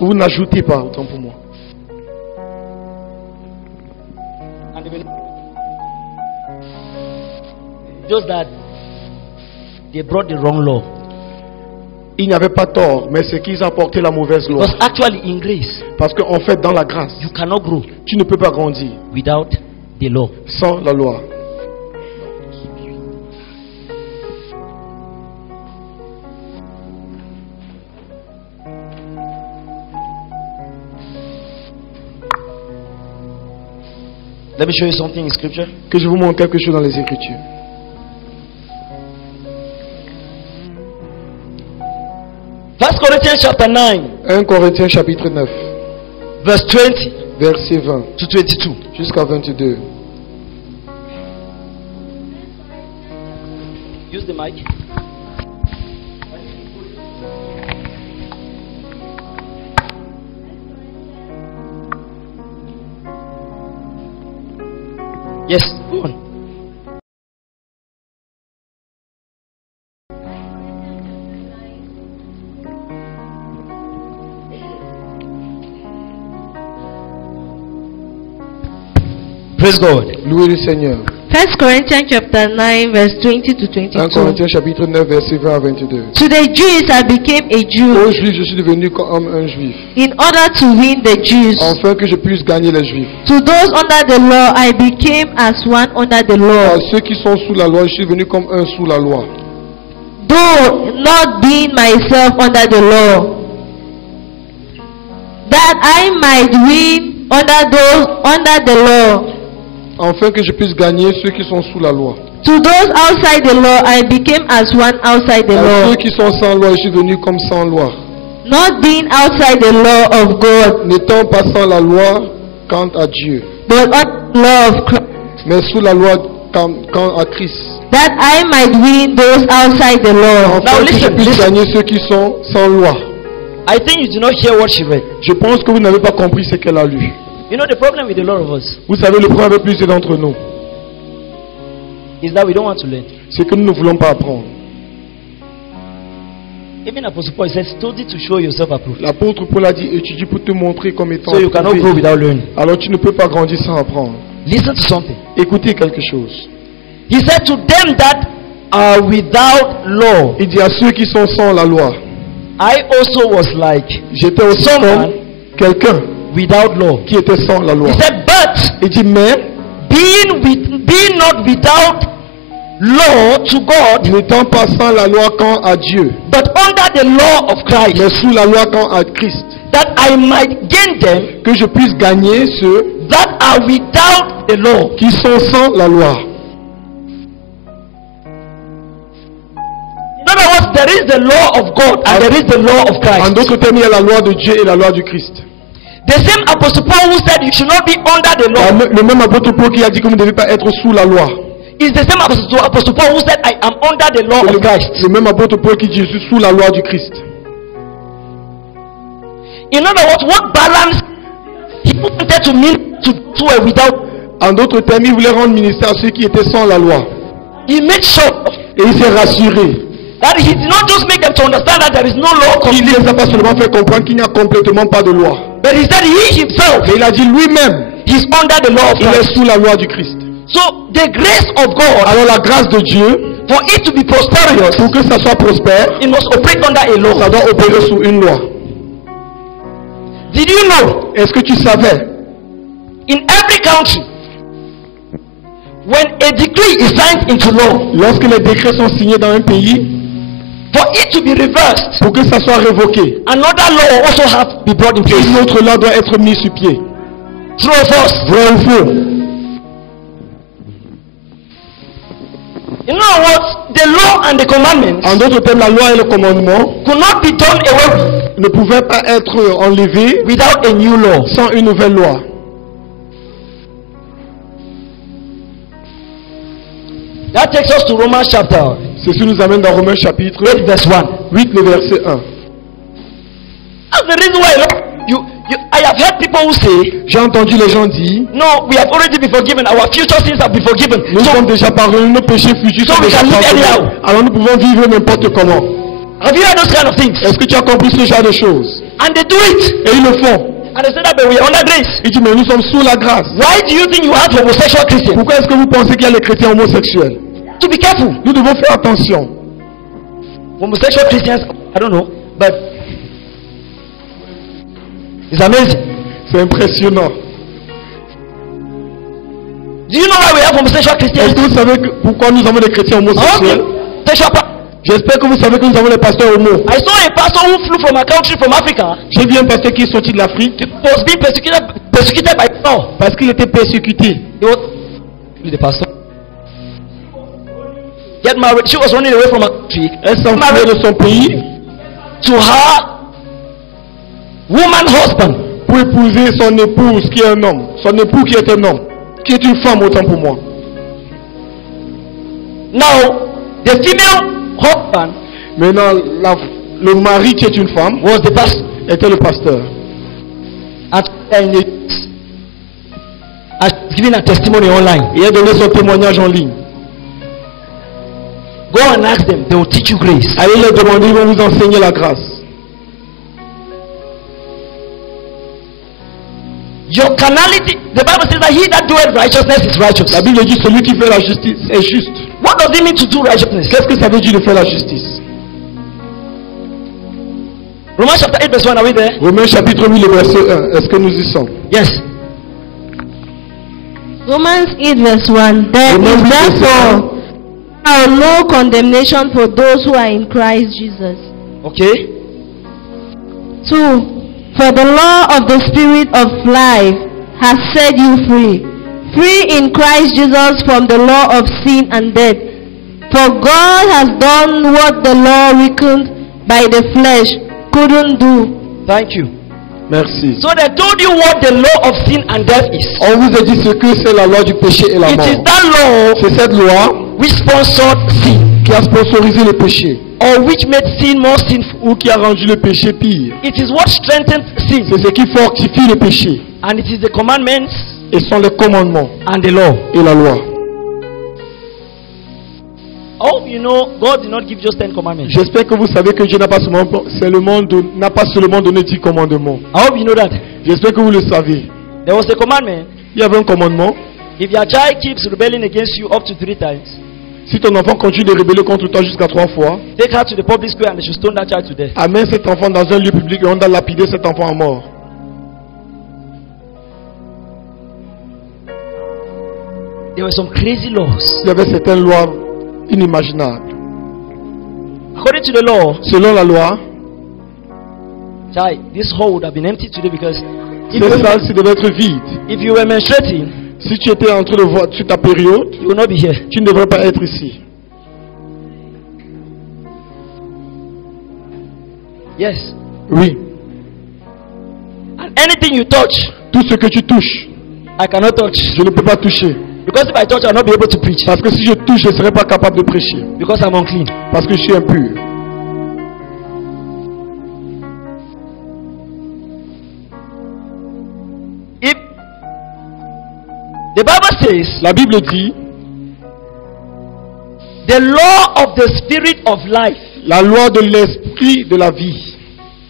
Vous n'ajoutez pas, autant pour moi. And even just that they brought the wrong law. Ils n'avaient pas tort, mais c'est qu'ils apportaient la mauvaise loi. Because actually in grace, Parce qu'en fait, dans la grâce, you cannot grow tu ne peux pas grandir without the law. sans la loi. Let me show you something in scripture. Que je vous montre quelque chose dans les Écritures. First Corinthians chapter 9, 1 Corinthiens chapitre 9, verse 20 verset 20 to 22. jusqu'à 22. Use the mic. Yes, go on. Praise God. Louez le Seigneur. 1 Corinthians chapter 9 verse 20 to 1 22. Corinthiens chapitre 9 verset 20 à 22. To the Jews I became a Jew Aux Juifs, je suis devenu comme un Juif, in order to win the Jews. afin que je puisse gagner les Juifs. To those under the law I became as one under the À law, ceux qui sont sous la loi, je suis devenu comme un sous la loi. though not being myself under the law, that I might win under those under the law. Afin que je puisse gagner ceux qui sont sous la loi. To those outside the law I became as one outside the À law, ceux qui sont sans loi, je suis devenu comme sans loi. not being outside the law of God, N'étant pas sans la loi quant à Dieu, but under the law of Christ, mais sous la loi quant à Christ. that I might win those outside the law. Now Afin que je listen, puisse listen. gagner ceux qui sont sans loi. I think you did not hear what she read. Je pense que vous n'avez pas compris ce qu'elle a lu. You know the problem with a lot of us Vous savez, le problème avec plusieurs d'entre nous, is that we don't want to learn. c'est que nous ne voulons pas apprendre. Even Apostle Paul says, study to show yourself approved. L'apôtre Paul a dit, étudie pour te montrer comme étant So you cannot approuvé. grow without learning. Alors tu ne peux pas grandir sans apprendre. Listen to something. Écoutez quelque chose. He said to them that are without law, Il dit à ceux qui sont sans la loi, I also was like j'étais aussi Someone comme quelqu'un without law. qui était sans la loi. He said, but Il dit, mais being not without law to God, n'étant pas sans la loi quant à Dieu, but under the law of Christ, mais sous la loi quant à Christ, that I might gain them que je puisse gagner ceux that are without the law. qui sont sans la loi. In other words, there is the law of God and there is the law of En Christ. d'autres termes, il y a la loi de Dieu et la loi du Christ. The same Apostle Paul who said you should not be under the law Le même apôtre Paul qui a dit que vous ne devez pas être sous la loi. is the same Apostle Paul who said I am under the law of Christ. Le même apôtre Paul qui dit je suis sous la loi du Christ. In other words, what balance he wanted to mean to a without. En d'autres termes, il voulait rendre ministère à ceux qui étaient sans la loi. He made sure Et il s'est rassuré. that he did not just make them to understand that there is no law, Il ne les a pas seulement fait comprendre qu'il n'y a complètement pas de loi. but he said he himself Mais il a dit lui-même, is under the law of il est Christ. sous la loi du Christ. So the grace of God, Alors la grâce de Dieu, for it to be prosperous, pour que ça soit prospère, it must operate under a ça law. doit opérer sous une loi. Did you know Est-ce que tu savais, in every country when a decree is signed into law, lorsque les décrets sont signés dans un pays, for it to be reversed, pour que ça soit révoqué, another law also have to be brought in place. une autre loi doit être mise sur pied. True or false? Vrai ou faux? In other words, the law and the commandments En d'autres termes, la loi et le commandement could not be done away with ne pouvaient pas être enlevés without a new law. sans une nouvelle loi. That takes us to Romans chapter Ceci nous amène dans Romains chapitre 8 verse 1. 8, le verset 1. That's the reason why I have heard people who say, J'ai entendu les gens dire, no, we have already been forgiven, our future sins have been forgiven. nous sommes déjà pardonnés, nos péchés futurs So sont we déjà can live pardonnés. anyhow. Alors nous pouvons vivre n'importe comment. Have you heard those kind of things? Est-ce que tu as compris ce genre de choses? And they do it. Et ils le font. And they say that but we are under grace. Ils disent, mais nous sommes sous la grâce. Why do you think you have homosexual Christians? Pourquoi est-ce que vous pensez qu'il y a les chrétiens homosexuels? To be careful. Nous devons faire attention. Homosexual Christians, I don't know, but it's amazing. C'est impressionnant. Do you know why we have homosexual Est-ce Christians? que vous savez pourquoi nous avons des chrétiens homosexuels? Sexual J'espère que vous savez que nous avons des pasteurs homo. I saw a pastor who flew from a country from Africa. J'ai vu un pasteur qui est sorti de l'Afrique Was being persecuted by law. parce qu'il était persécuté. He was the pastor. Get married. She was running away from her country. Elle s'enfuit de son pays To her woman husband. pour épouser son épouse qui est un homme. Son époux qui est un homme. Qui est une femme autant pour moi. Now, the female husband Maintenant, le mari qui est une femme was the pastor. était le pasteur. And she's giving a testimony online. Il a donné son témoignage en ligne. Go and ask them. They will teach you grace. Allez leur demander, ils vont vous enseigner la grâce. Your carnality, the Bible says that he that doeth righteousness is righteous. La Bible dit celui qui fait la justice est juste. What does it mean to do righteousness? Qu'est-ce que ça veut dire de faire la justice? Romans chapter 8 verse 1, are we there? Romains chapitre 8, le verset 1. Est-ce que nous y sommes? Yes. Romans 8 verse 1. There Romans is 8 verse therefore now no condemnation for those who are in Christ Jesus. Okay. 2. For the law of the Spirit of life has set you free, free in Christ Jesus from the law of sin and death. For God has done what the law reckoned by the flesh couldn't do. Thank you. Merci. So they told you what the law of sin and death is. On vous a dit ce que c'est la loi du péché et la It mort. is that law C'est cette loi which sponsored sin, qui a sponsorisé le péché or which made sin more sinful. ou qui a rendu le péché pire. It is what strengthened sin, C'est ce qui fortifie le péché. and it is the commandments Et sont les commandements and the law. et la loi. Oh, you know, God did not give just 10 commandments. J'espère que vous savez que Dieu n'a pas seulement donné 10 commandements. I hope you know that. J'espère que vous le savez. There was a commandment. Il y avait un commandement. If your child keeps rebelling against you up to 3 times, Si ton enfant continue de rébeller contre toi jusqu'à 3 fois, take her to the public square and they should stone that child to death. amène cet enfant dans un lieu public et on doit lapider cet enfant à mort. There were some crazy laws. Il y avait certaines lois inimaginables. According to the law, Selon la loi, child, this hall would have been empty today because cette salle devait être vide. if you were menstruating, Si tu étais en train de voir sur ta période, you will not be here. tu ne devrais pas être ici. Yes. Oui. And anything you touch, Tout ce que tu touches, I cannot touch. je ne peux pas toucher. Because if I touch, I will not be able to preach. Parce que si je touche, je ne serai pas capable de prêcher. Because I'm unclean. Parce que je suis impur. If the Bible says La Bible dit, the law of the spirit of life la loi de l'esprit de la vie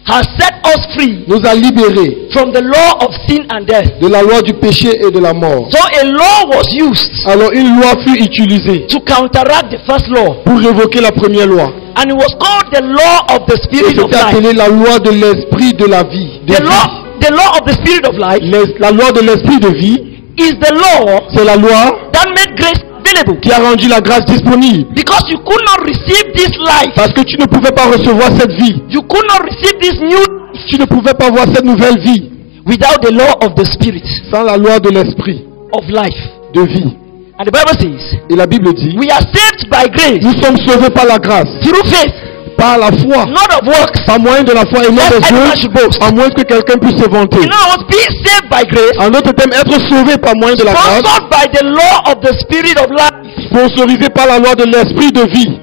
has set us free nous a libérés from the law of sin and death. de la loi du péché et de la mort. So a law was used Alors une loi fut utilisée to counteract the first law, pour révoquer la première loi. and it was called the law of the Et spirit of c'était life. appelé la loi de l'esprit de la vie. de The vie. law of the spirit of life La loi de l'esprit de vie, is the law c'est la loi that made grace available. qui a rendu la grâce disponible. Because you could not receive this life, Parce que tu ne pouvais pas recevoir cette vie. you could not receive this new Tu ne pouvais pas avoir cette nouvelle vie without the law of the spirit sans la loi de l'esprit of life. de vie. And the Bible says, Et la Bible dit, we are saved by grace nous sommes sauvés par la grâce, through faith, par la foi, not of works. par moyen de la foi et non Lest des anyone œuvres, should boast. à moins que quelqu'un puisse se vanter. In other words, being saved by grace, En d'autres termes, être sauvé par moyen de la grâce, sponsored by the law of the spirit of life. sponsorisé par la loi de l'esprit de vie,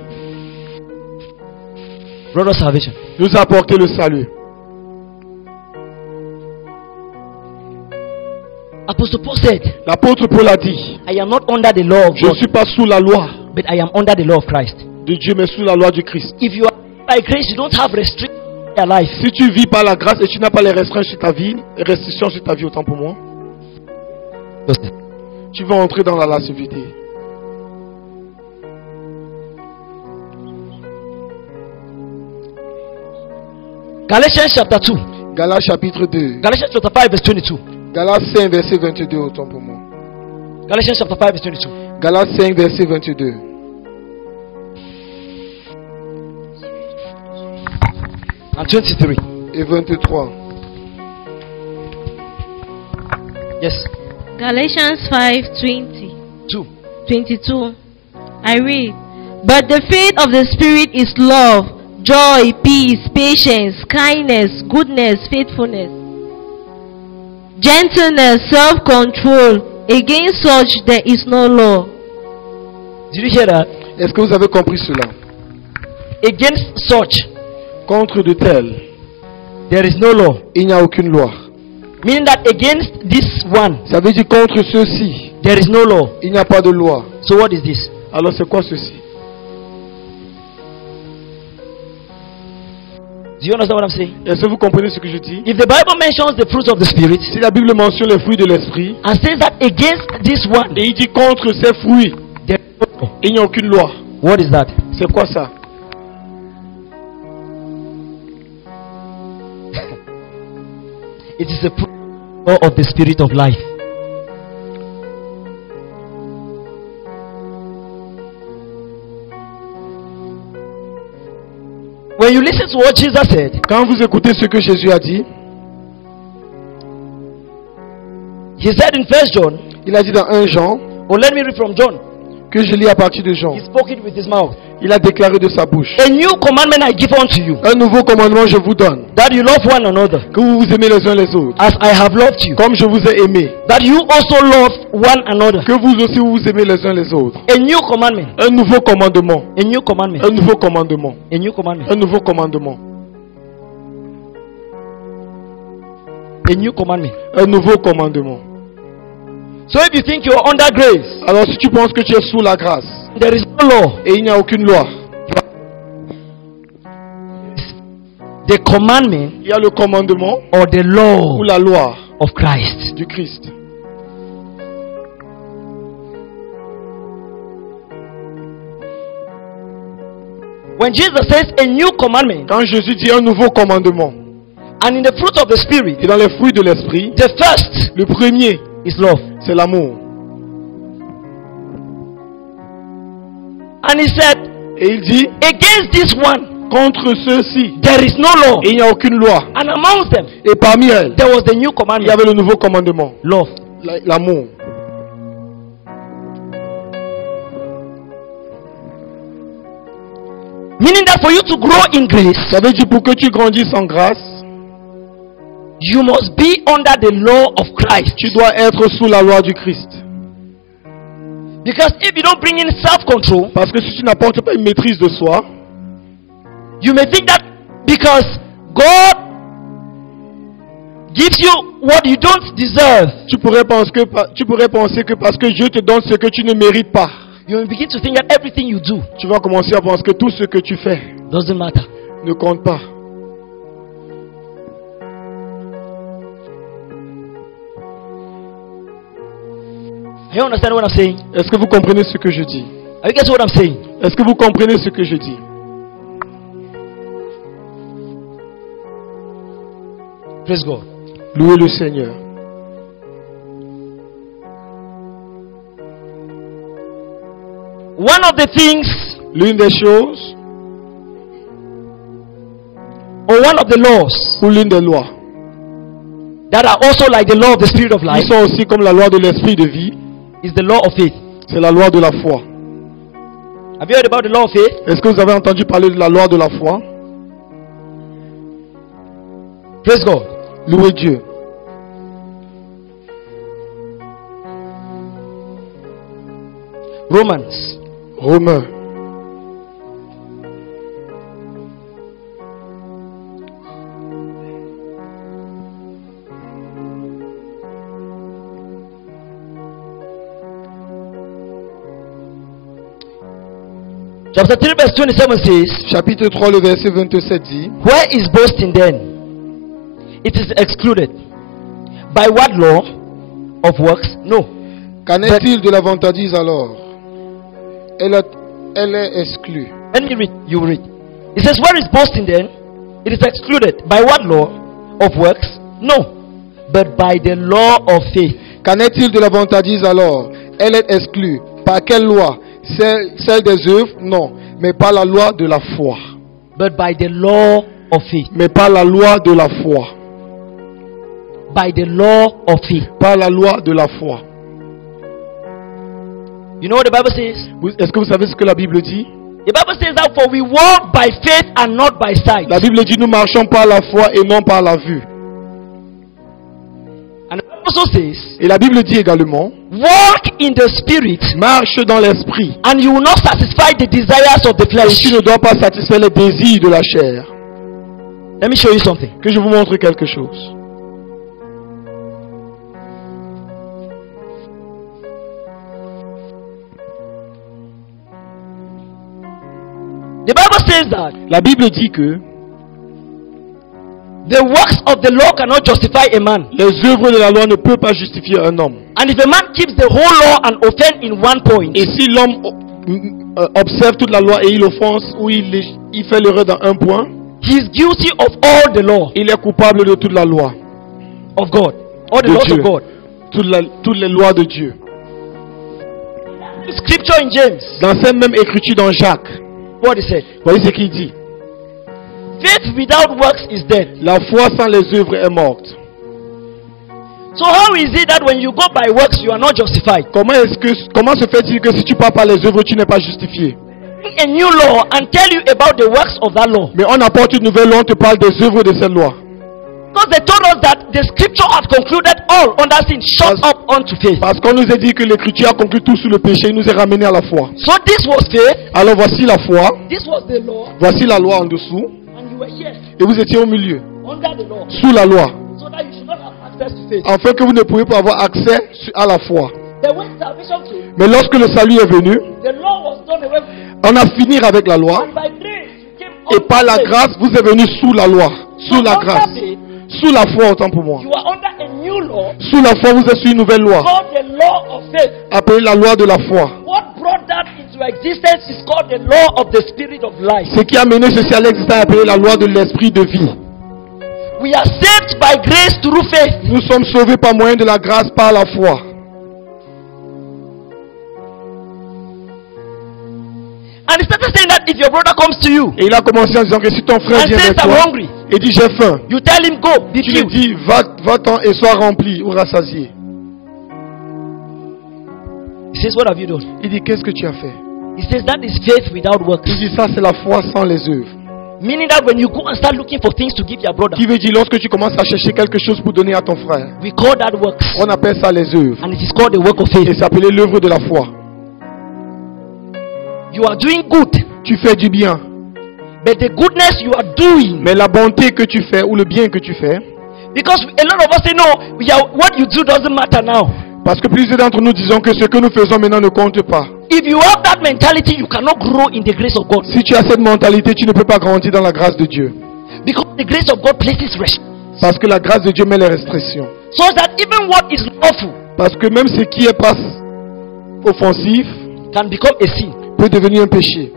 Brother salvation. nous a apporté le salut. Apostle Paul said, L'apôtre Paul a dit, I am not under the law of je ne God, suis pas sous la loi but I am under the law of Christ. de Dieu, mais sous la loi du Christ. If you are by grace, you don't have restrictions in your life. Si tu vis par la grâce et tu n'as pas les restrictions sur ta vie, autant pour moi, tu vas entrer dans la lascivité. Galatians chapter 2. Galates chapitre 2. Galatians chapter 5 verse 22. Galates 5 verset 22, autant pour moi. Galatians chapter 5 verse 22. Galates 5 verset 22. And 23. Et 23. Yes. Galatians 5:20. 2. 22. I read, but the fruit of the Spirit is love, joy, peace, patience, kindness, goodness, faithfulness, gentleness, self-control. Against such there is no law. Did you hear that? Est-ce que vous avez compris cela? Against such Contre de tels, there is no law. il n'y a aucune loi. Meaning that against this one Ça veut dire contre ceux-ci, there is no law. il n'y a pas de loi. So what is this? Alors c'est quoi ceci? Do you understand what I'm saying? Est-ce que vous comprenez ce que je dis? If the Bible mentions the fruits of the Spirit Si la Bible mentionne les fruits de l'esprit, and says that against this one, et il dit contre ces fruits, there is no law. il n'y a aucune loi. What is that? C'est quoi ça? It is a fruit of the Spirit of life. When you listen to what Jesus said, Quand vous écoutez ce que Jésus a dit, he said in 1 John, il a dit dans 1 Jean, or let me read from John, que je lis à partir de Jean. he spoke it with his mouth. Il a déclaré de sa bouche: A new commandment I give unto you, un nouveau commandement je vous donne, that you love one another, que vous vous aimez les uns les autres, as I have loved you, comme je vous ai aimé, that you also love one another. que vous aussi vous vous aimez les uns les autres. A new commandment, Un nouveau commandement, a new commandment, un nouveau commandement, a new commandment, un nouveau commandement, a new commandment. un nouveau commandement. So if you think you are under grace, Alors si tu penses que tu es sous la grâce there is no law. et il n'y a aucune loi, The commandment il y a le commandement or the law ou la loi of Christ. du Christ. When Jesus says a new commandment, Quand Jésus dit un nouveau commandement, and in the fruit of the Spirit, et dans les fruits de l'esprit, the first le premier, is love. c'est l'amour. And he said, Et il dit, against this one, contre ceux-ci, there is no law. et il n'y a aucune loi. And amongst them, Et parmi elles, there was the new il y commandment, avait le nouveau commandement, love. l'amour. Meaning that for you to grow in grace, Ça veut dire pour que tu grandisses en grâce, you must be under the law of Christ. tu dois être sous la loi du Christ. Because if you don't bring in self-control, Parce que si tu n'apportes pas une maîtrise de soi, you may think that because God gives you what you don't deserve, tu pourrais penser que parce que Dieu te donne ce que tu ne mérites pas, you will begin to think that everything you do tu vas commencer à penser que tout ce que tu fais doesn't matter. ne compte pas. You understand what I'm saying? Est-ce que vous comprenez ce que je dis? Are you getting what I'm saying? Est-ce que vous comprenez ce que je dis? Praise God. Louez le Seigneur. One of the things, L'une des choses, or one of the laws ou l'une des lois, that are also like the law of the Spirit of life, qui sont aussi comme la loi de l'esprit de vie, is the law of faith. c'est la loi de la foi. Have you heard about the law of faith? Est-ce que vous avez entendu parler de la loi de la foi? Praise God. Louez Dieu. Romans Romains, chapter 3 verse 27 says, chapitre 3, le verset 27 dit: where is boasting then? It is excluded. By what law? Of works? No. Qu'en est-il de la vantardise alors? Elle est exclue. Let me read. You read. It says, where is boasting then? It is excluded. By what law? Of works? No. But by the law of faith. Qu'en est-il de la vantardise alors? Elle est exclue. Par quelle loi? Celle des œuvres? Non. Mais par la loi de la foi. But by the law of faith. Mais par la loi de la foi. By the law of faith. Par la loi de la foi. You know what the Bible says? Est-ce que vous savez ce que la Bible dit? The Bible says that for we walk by faith and not by sight. La Bible dit: nous marchons par la foi et non par la vue. And the Bible also says, Et la Bible dit également: walk in the spirit marche dans l'esprit. and you will not satisfy the desires of the Et flesh. tu ne dois pas satisfaire les désirs de la chair. Let me show you something. Que je vous montre quelque chose. The Bible says that La Bible dit que The works of the law cannot justify a man. Les œuvres de la loi ne peuvent pas justifier un homme. And if a man keeps the whole law and offend in one point, Et si l'homme observe toute la loi et il offense ou il fait l'erreur dans un point, he is guilty of all the law il est coupable de toute la loi of God. All the de laws Dieu. of God. Toutes les lois de Dieu. Scripture in James, Dans cette même écriture dans Jacques, what he said. voyez ce qu'il dit. Faith without works is dead. La foi sans les œuvres est morte. So how is it that when you go by works, you are not justified? Comment se fait-il que si tu pars par les œuvres, tu n'es pas justifié? A new law and tell you about the works of that law. Mais on apporte une nouvelle loi, on te parle des œuvres de cette loi. Because they told us that the scripture has concluded all under sin, shut up unto faith. Parce qu'on nous a dit que l'écriture a conclu tout sous le péché, il nous est ramené à la foi. So this was faith, Alors voici la foi, this was the law, voici la loi en dessous, and you were here et vous étiez au milieu, under the law, sous la loi, so that you should not have access to faith. afin que vous ne pouviez pas avoir accès à la foi. Then when salvation came, Mais lorsque le salut est venu, the law was done away with, on a fini avec la loi, and by grace you came et under par la faith. grâce, vous êtes venus sous la loi, So sous la under grâce, faith, sous la foi autant pour moi. you are under a new law Sous la foi, vous êtes sur une nouvelle loi, called the law of faith. appelée la loi de la foi. What brought that into existence is called the law of the spirit of life. Ce qui a mené ceci à l'existence est appelé la loi de l'esprit de vie. We are saved by grace through faith. Nous sommes sauvés par moyen de la grâce par la foi. And he started saying that if your brother comes to you Et il a commencé en disant que si ton frère and vient says, vers I'm toi hungry, et dit j'ai faim, you tell him, go, be tu lui filled. dis va-t'en et sois rempli ou rassasié. He says, what have you done? Il dit qu'est-ce que tu as fait? He says, that is faith without works. Il dit ça c'est la foi sans les œuvres. Meaning that when you go and start looking for things to give your brother, Qui veut dire lorsque tu commences à chercher quelque chose pour donner à ton frère, we call that works. on appelle ça les œuvres. And it is called the work of Et faith. c'est appelé l'œuvre de la foi. You are doing good, Tu fais du bien, but the goodness you are doing, mais la bonté que tu fais ou le bien que tu fais, because a lot of us say, no, what you do doesn't matter now. parce que plusieurs d'entre nous disons que ce que nous faisons maintenant ne compte pas. If you have that mentality, you cannot grow in the grace of God. Si tu as cette mentalité, tu ne peux pas grandir dans la grâce de Dieu. Because the grace of God places restrictions. Parce que la grâce de Dieu met les restrictions. So that even what is lawful Parce que même ce qui est pas offensif can become a sin. peut devenir un péché.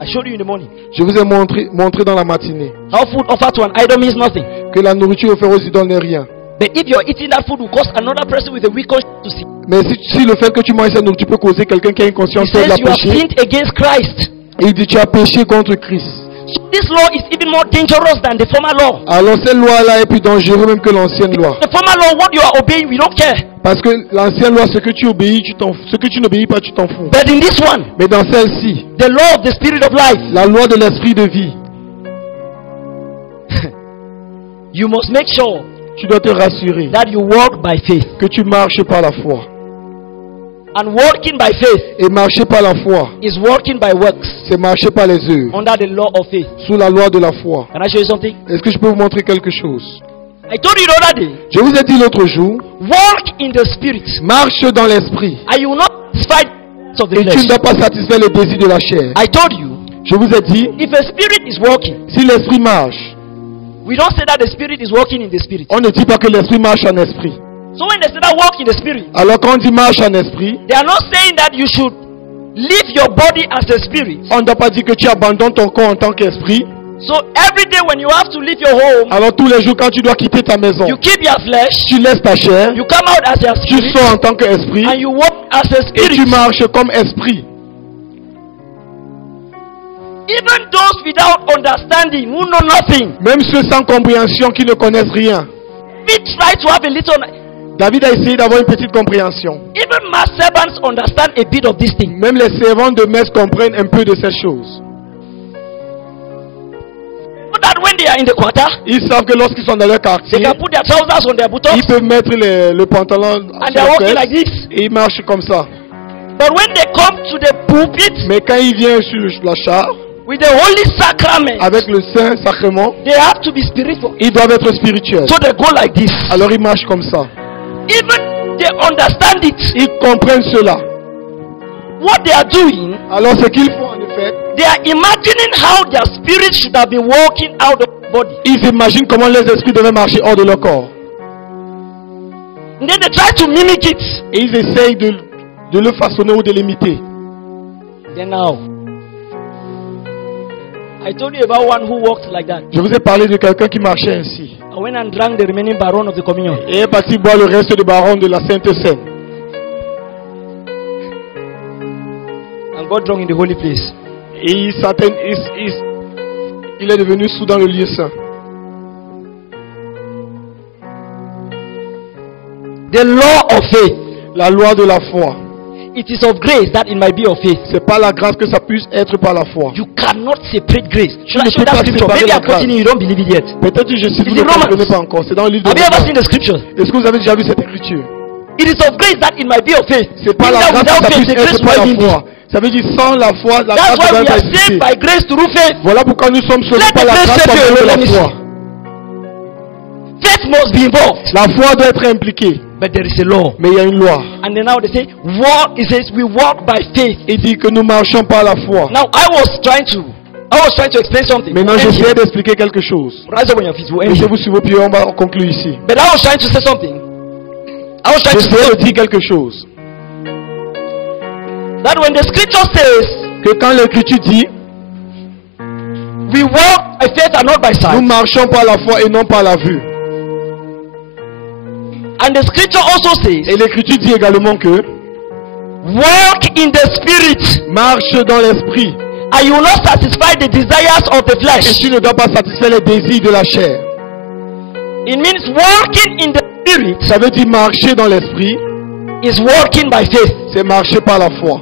I showed you in the morning. Je vous ai montré dans la matinée How food offered to an idol means nothing. que la nourriture offerte aux idoles n'est rien. But if you're eating that food will cause another person with a weak conscience to sin. Mais si le fait que tu manges cette nourriture peut causer quelqu'un qui a une He conscience faible says à you have pécher, sinned against Christ. et il dit tu as péché contre Christ. So this law is even more dangerous than the former law. Alors cette loi-là est plus dangereuse même que l'ancienne loi. The former law, what you are obeying, we don't care. Parce que l'ancienne loi, ce que tu obéis, ce que tu n'obéis pas, tu t'en fous. But in this one, Mais dans celle-ci, the law of the spirit of life, la loi de l'esprit de vie, you must make sure tu dois te rassurer that you walk by faith. que tu marches par la foi. And walking by faith Et marcher par la foi, is walking by works c'est marcher par les œuvres, under the law of faith. sous la loi de la foi. Can I show you something? Est-ce que je peux vous montrer quelque chose? I told you the other day, Je vous ai dit l'autre jour, walk in the spirit, marche dans l'esprit, and you will not satisfy the of the et tu flesh. ne dois pas satisfaire le désir de la chair. I told you, Je vous ai dit, if a spirit is walking, si l'esprit marche, we don't say that the spirit is walking in the spirit. on ne dit pas que l'esprit marche en esprit. So when they say that walk in the spirit, Alors quand on dit marche en esprit, they are not saying that you should leave your body as a spirit. on ne doit pas dire que tu abandonnes ton corps en tant qu'esprit. So every day when you have to leave your home, Alors tous les jours quand tu dois quitter ta maison, you keep your flesh, tu laisses ta chair, you come out as a tu spirit, sors en tant qu'esprit, and you walk as a et tu spirit. marches comme esprit. Even those without understanding, who know nothing, Même ceux sans compréhension qui ne connaissent rien. we try to have a little. David a essayé d'avoir une petite compréhension. Even my servants understand a bit of this thing. Même les servants de maître comprennent un peu de ces choses. So that when they are in the quarter, Ils savent que lorsqu'ils sont dans leur they quartier, can put their trousers on their buttocks ils peuvent mettre le pantalon and sur they are la walking fesse like this. et ils marchent comme ça. But when they come to the pulpit Mais quand ils viennent sur la char, with the holy sacrament, avec le Saint Sacrement, they have to be spiritual. ils doivent être spirituels. So they go like this. Alors ils marchent comme ça. Even they understand it. Ils comprennent cela. What they are doing, Alors ce qu'ils font en effet, They are imagining how their spirit should have been walking out of the body. Ils imaginent comment les esprits devaient marcher hors de leur corps. And then they try to mimic it. Et ils essayent de le façonner ou de l'imiter. Then now, I told you about one who walked like that. Je vous ai parlé de quelqu'un qui marchait ainsi. I went and drank the remaining baron of the communion. Et est parti boire le reste de baron de la Sainte Seine. And got drunk in the holy place. Et il est devenu sous dans le lieu saint. The law of faith. La loi de la foi. It is of grace that it might be of faith. C'est pas la grâce que ça puisse être par la foi. You cannot separate grace. Should I Tu show ne peux that pas scripture? séparer Maybe la I'm quoting grâce. you don't believe it yet. Peut-être que je suis It's vous in ne Romans. comprenez pas encore. C'est dans le livre de Have you ever Romains. seen the scripture? Est-ce que vous avez déjà vu cette écriture? It is of grace that it might be of faith. C'est pas Meaning la that grâce without que ça faith, puisse the grace être par will la not be. foi. Ça veut dire sans la foi, la That's grâce why ne we va are pas saved exister. by grace through faith. Voilà pourquoi nous sommes sauvés Let par the la grace grâce save par you. medio de Let me la foi. Faith must be involved. La foi doit être impliquée. But there is a law. Mais il y a une loi. And then now they say, walk, it says we walk by faith. Il dit que nous marchons par la foi. Now I was trying to explain something. Maintenant, j'essaie d'expliquer quelque chose. Rise up on your feet. We'll end here. Laissez-vous sur vos pieds, on va conclure ici. But I was trying to say something. I was trying to say J'essaie de something. dire quelque chose. That when the scripture says Que quand l'écriture dit, we walk by faith and not by nous sight, marchons par la foi et non par la vue. and the scripture also Et says l'écriture dit également que walk in the spirit, marche dans l'esprit and you will not satisfy the desires of the et flesh. tu ne dois pas satisfaire les désirs de la chair. It means walking in the spirit Ça veut dire marcher dans l'esprit, is walking by faith, c'est marcher par la foi.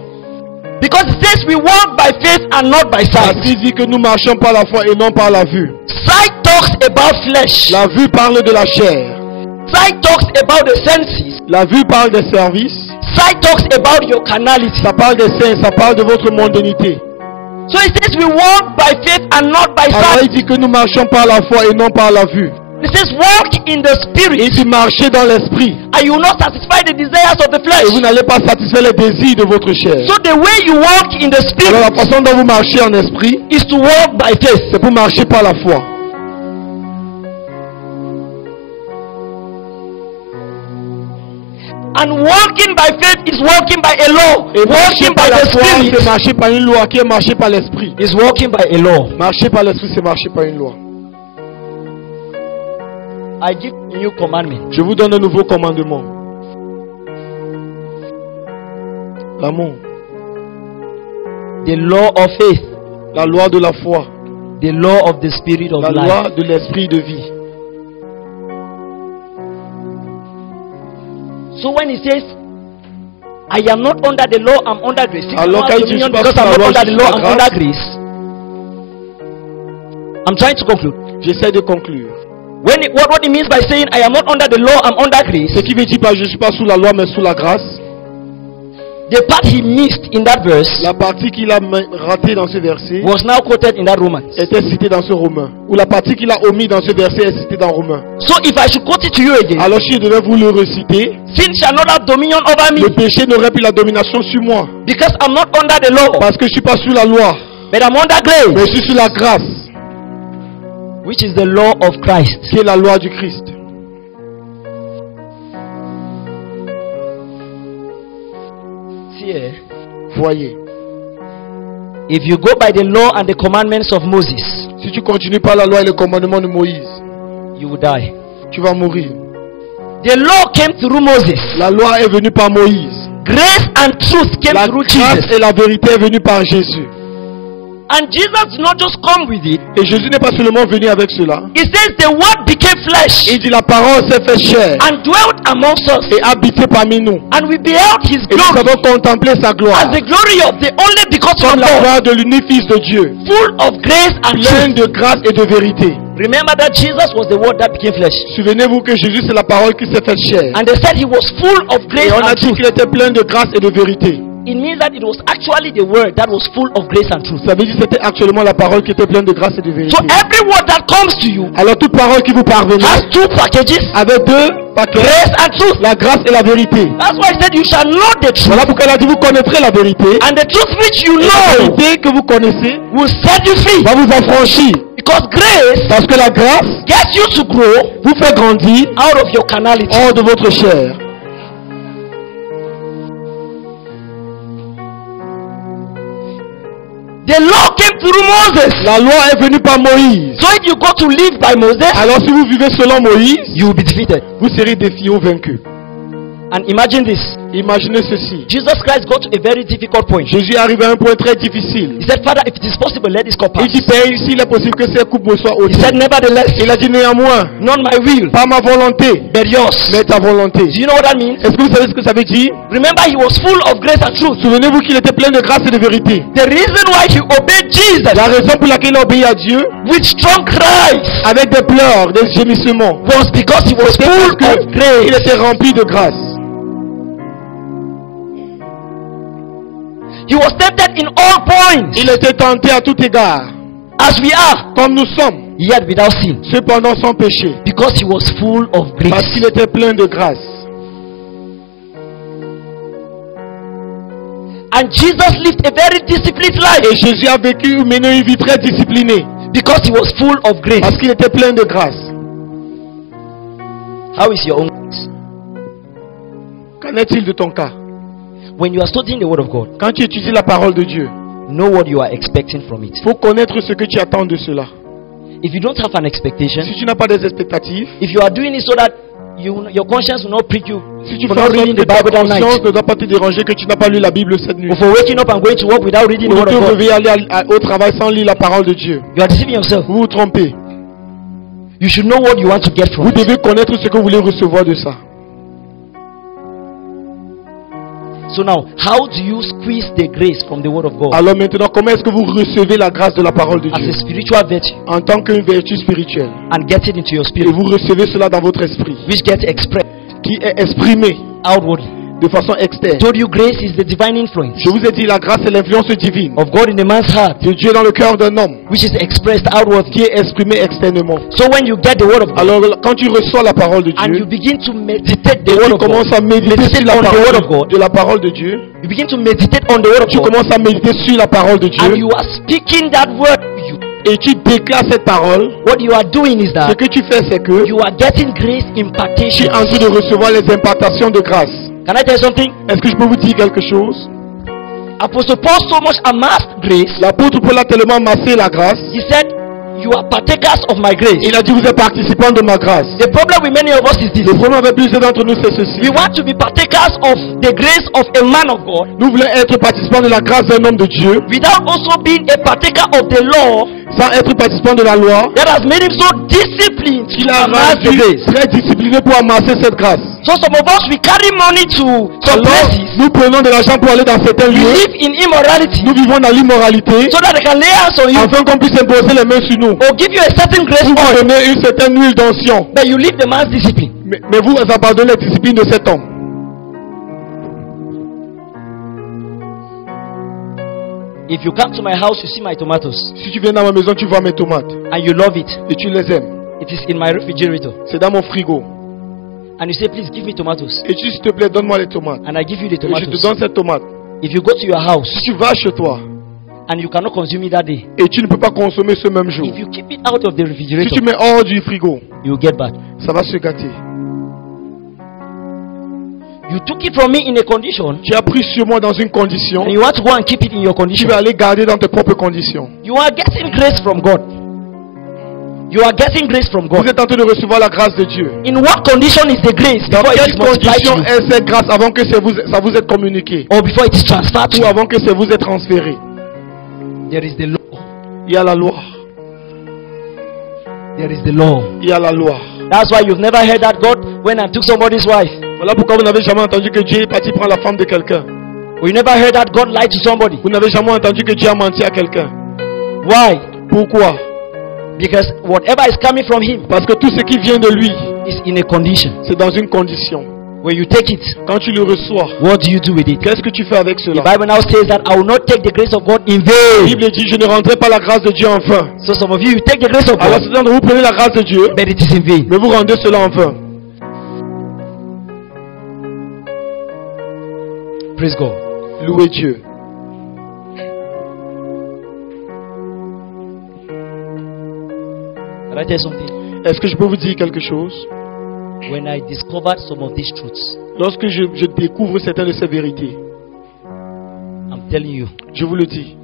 because it says we walk by faith and not by Parce sight. qu'il dit que nous marchons par la foi et non par la vue. Sight talks about flesh. La vue parle de la chair. Sight talks about the senses. La vue parle des services. Sight talks about your carnality. Ça parle des saints, ça parle de votre mondanité. So it says we walk by faith and not by Alors il sight. dit que nous marchons par la foi et non par la vue. It says walk in the Il spirit, dit marcher dans l'esprit. and you will not satisfy the desires of the Et vous flesh. n'allez pas satisfaire les désirs de votre chair. So the way you walk in the Alors la spirit façon dont vous marchez en esprit, is to walk by faith. c'est pour marcher par la foi. And walking by faith is walking by a law. Et marcher Walking par by la the foi, c'est spirit marcher par une loi. Qui est marcher par l'esprit? is walking by a law. Marcher par l'esprit, c'est marcher par une loi. I give a new commandment. Je vous donne un nouveau commandement. L'amour. The law of faith. La loi de la foi. The law of the spirit of La life. loi de l'esprit de vie. So when he says, I am not under the law, I'm under grace. See, Alors I quand have il dit, dominion je suis because pas I'm sous la not loi, under the je suis law, sous I'm la under grâce. grace. I'm trying to conclude. J'essaie de conclure. What it means by saying I am not under the law, I'm under grace. Ce qui veut dire pas je ne suis pas sous la loi mais sous la grâce. The part he missed in that verse La partie qu'il a ratée dans ce verset was now quoted in that Romans. était citée dans ce Romain. Ou la partie qu'il a omis dans ce verset est citée dans Romain. So if I should quote it to you again, Alors si je devais vous le reciter, sin shall not have dominion over le me péché n'aurait plus la domination sur moi. because I'm not under the law, Parce que je ne suis pas sous la loi, but I'm under mais grace, je suis sous la grâce, which is the law of Christ. qui est la loi du Christ. See, Voyez, if you go by the law and the commandments of Moses, si tu continues par la loi et le commandement de Moïse, you will die. tu vas mourir. The law came through Moses. La loi est venue par Moïse. Grace and truth came La through grâce Jesus. et la vérité est venue par Jésus. And Jesus did not just come with it. Et Jésus n'est pas seulement venu avec cela. He says the word became flesh Il dit la parole s'est fait chair and dwelt amongst us. et habité parmi nous. And we beheld his Et nous glory avons contemplé sa gloire. as the glory of the only begotten Comme of la God, gloire de l'unique Fils de Dieu. full of grace and Plein truth. de grâce et de vérité. Remember that Jesus was the word that became flesh. Souvenez-vous que Jésus c'est la parole qui s'est faite chair. And they said he was full of grace Et on a and dit truth. qu'il était plein de grâce et de vérité. it means that it was actually the word that was full of grace and truth. Ça veut dire que c'était actuellement la parole qui était pleine de grâce et de vérité. So every word that comes to you Alors toute parole qui vous parvenait has two packages, avait deux paquets, grace and truth. la grâce et la vérité. That's why he said you shall know the truth. Voilà pourquoi il a dit vous connaîtrez la vérité. And the truth which you La know vérité que vous connaissez will set you free. va vous affranchir. Because grace Parce que la grâce gets you to grow vous fait grandir out of your carnality. hors de votre chair. The law came through Moses. La loi est venue par Moïse. So if you go to live by Moses, Alors si vous vivez selon Moïse, you will be defeated. vous serez défiés ou vaincus. And imagine this. Imaginez ceci. Jesus Christ got to a very difficult point. Jésus est arrivé à un point très difficile. He said, Father, if it is possible, let this cup pass. Il dit, Père, s'il est possible que cette coupe me soit He ôtée. said, nevertheless, Il a dit néanmoins, not my will, pas ma volonté, but yours. mais ta volonté. Do you know what that means? Est-ce que vous savez ce que ça veut dire? Remember, he was full of grace and truth. Souvenez-vous qu'il était plein de grâce et de vérité. The reason why he obeyed Jesus La raison pour laquelle il a obéi à Dieu, with strong cries avec des pleurs, des gémissements, was because he was full parce of grace. qu'il était rempli de grâce. He was tempted in all points Il était tenté à tout égard, as we are, comme nous sommes, yet without sin, cependant sans péché, because he was full of parce grace. qu'il était plein de grâce. And Jesus lived a very disciplined life Et Jésus a vécu, mené une vie très disciplinée, because he was full of grace. parce qu'il était plein de grâce. How is your own grace? Qu'en est-il de ton cas? When you are studying the word of God, Quand tu étudies la parole de Dieu, know what you are expecting from it. il faut connaître ce que tu attends de cela. If you don't have an expectation, Si tu n'as pas des expectatives, if you are doing it so that your conscience will not prick you si tu for fais en not sorte reading que the ta Bible that conscience night, ne doit pas te déranger que tu n'as pas lu la Bible cette nuit, or for waking up and going to work without reading ou the de word te of God, réveiller aller au travail sans lire la parole de Dieu, you are deceiving yourself. vous vous trompez. You should know what you want to get from Vous it. devez connaître ce que vous voulez recevoir de ça. So now, how do you squeeze the grace from the word of God Alors maintenant, comment est-ce que vous recevez la grâce de la parole de as Dieu a spiritual virtue en tant qu'une vertu spirituelle, and get it into your et spirit, vous recevez cela dans votre esprit, which gets expressed qui est exprimé outwardly? de façon externe? Told you grace is the divine influence Je vous ai dit, la grâce est l'influence divine of God in a man's heart, de Dieu dans le cœur d'un homme, which is expressed outwardly. qui est exprimé externement. So when you get the word of God Alors quand tu reçois la parole de and you Dieu, begin to meditate the et word tu of God, commences à méditer meditate sur la on the word of parole God, de la parole de Dieu, you begin to meditate on the word of tu God, commences à méditer sur la parole de and Dieu, you are speaking that word to you. et tu déclares cette parole. What you are doing is Ce that que tu fais, c'est que you are getting grace tu impartation. es en train de recevoir les impartations de grâce. Can I tell you something? Est-ce que je peux vous dire quelque chose? Apostle Paul so much amassed grace. L'apôtre Paul a tellement amassé la grâce, He said, you are partakers of my grace. il a dit, vous êtes participants de ma grâce. The problem with many of us is this. Le problème avec plusieurs d'entre nous, c'est ceci. We want to be partakers of the grace of a man of God Nous voulons être participants de la grâce d'un homme de Dieu, without also being a partaker of the law sans être participants de la loi, that has made him so disciplined qu'il to a amass the rendu grace. très discipliné pour amasser cette grâce. So some of us, we carry money to some Alors, places. nous prenons de l'argent pour aller dans certains We lieux. live in immorality Nous vivons dans l'immoralité, so that they can lay hands on you afin qu'on puisse imposer les mains sur nous. or give you a certain grace Vous vous oil, donnez une certaine huile d'onction, but you leave the man's discipline. mais vous abandonnez la discipline de cet homme. If you come to my house, you see my tomatoes Si tu viens dans ma maison, tu vois mes tomates and you love it. et tu les aimes. It is in my refrigerator. C'est dans mon frigo. And you say, please give me tomatoes. Et tu, s'il te plaît, donne-moi les tomates. And I give you the Et je te tomatoes. donne cette tomate. If you go to your house Si tu vas chez toi and you cannot consume it that day, et tu ne peux pas consommer ce même jour, if you keep it out of the si refrigerator, tu mets hors du frigo, you will get bad. ça va se gâter. You took it from me in a condition Tu as pris sur moi dans une condition, and you want to go and keep it in your tu condition. vas aller garder dans tes propres conditions. You are getting grace from God. You are getting grace from Vous God. êtes en train de recevoir la grâce de Dieu. In what condition is the grace Dans before it quelle is multiplied to condition you est cette grâce avant que ça vous est communiqué or before it is transferred to ou you? avant que ça vous est transféré? There is the law. Il y a la loi. There is the law. Il y a la loi. That's why you've never heard that God when I took somebody's wife. Voilà pourquoi vous n'avez jamais entendu que Dieu est parti prendre la femme de quelqu'un. Or you never heard that God lied to somebody. Vous n'avez jamais entendu que Dieu a menti à quelqu'un. Why? Pourquoi? Because whatever is coming from him Parce que tout ce qui vient de lui, is in a condition. c'est dans une condition. when you take it, quand tu le reçois, what do you do with it? qu'est-ce que tu fais avec The cela? Bible now says that I will not take the grace of God in La vain. Bible dit, je ne rendrai pas la grâce de Dieu en vain. So some of you take the grace of Alors God, certains de vous prenez la grâce de Dieu, but it is in vain. mais vous rendez cela en vain. Praise God. Louez Dieu. Can I tell you something? Est-ce que je peux vous dire quelque chose? When I discovered some of these truths, Lorsque je découvre certaines de ces vérités, I'm telling you, je vous le dis,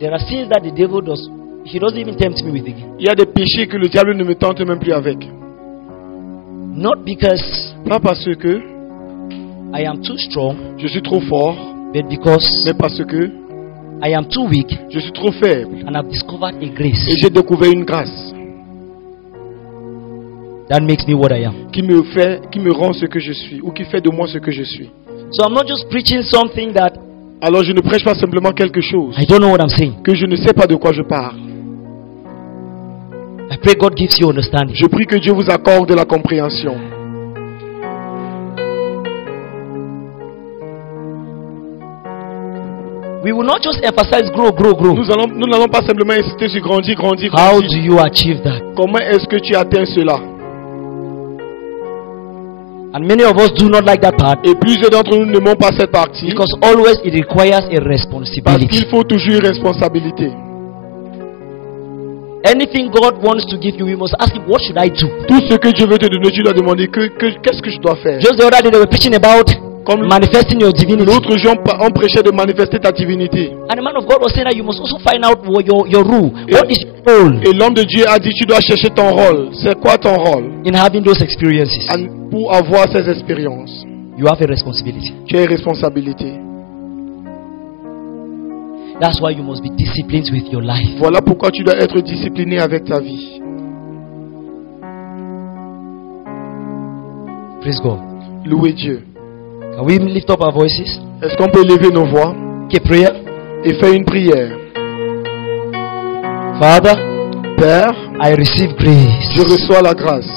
there are sins that the devil does. He doesn't even tempt me with again. il y a des péchés que le diable ne me tente même plus avec. Not because Pas parce que I am too strong, je suis trop fort, but because mais parce que I am too weak je suis trop faible. and I've discovered a grace Et j'ai découvert une grâce that makes me what I am. qui me rend ce que je suis, ou qui fait de moi ce que je suis. So I'm not just preaching something that Alors je ne prêche pas simplement quelque chose I don't know what I'm saying. que je ne sais pas de quoi je parle. I pray God gives you understanding. Je prie que Dieu vous accorde de la compréhension. We will not just emphasize grow. Nous n'allons pas simplement insister sur grandir. How do grandir. you achieve that? Comment est-ce que tu atteins cela? And many of us do not like that part Et plusieurs d'entre nous n'aimons pas cette partie because always it requires a parce responsibility. qu'il faut toujours une responsabilité. Anything God wants to give you, we must ask Him, what should I do? Tout ce que Dieu veut te donner, tu dois demander qu'est-ce que je dois faire. Just the other day they were preaching about Comme manifesting your divinity. l'autre jour, on prêchait de manifester ta divinité. And the man of God was saying that you must also find out your rule. Yeah. What is your role Et l'homme de Dieu a dit, tu dois chercher ton rôle. C'est quoi ton rôle? in having those experiences? Pour avoir ces expériences, You have a responsibility. tu as une responsabilité. That's why you must be disciplined with your life. Voilà pourquoi tu dois être discipliné avec ta vie. Praise God. Louez Dieu. Can we lift up our voices? Est-ce qu'on peut lever nos voix Okay, prayer. et faire une prière? Father, Père, I receive grace. je reçois la grâce.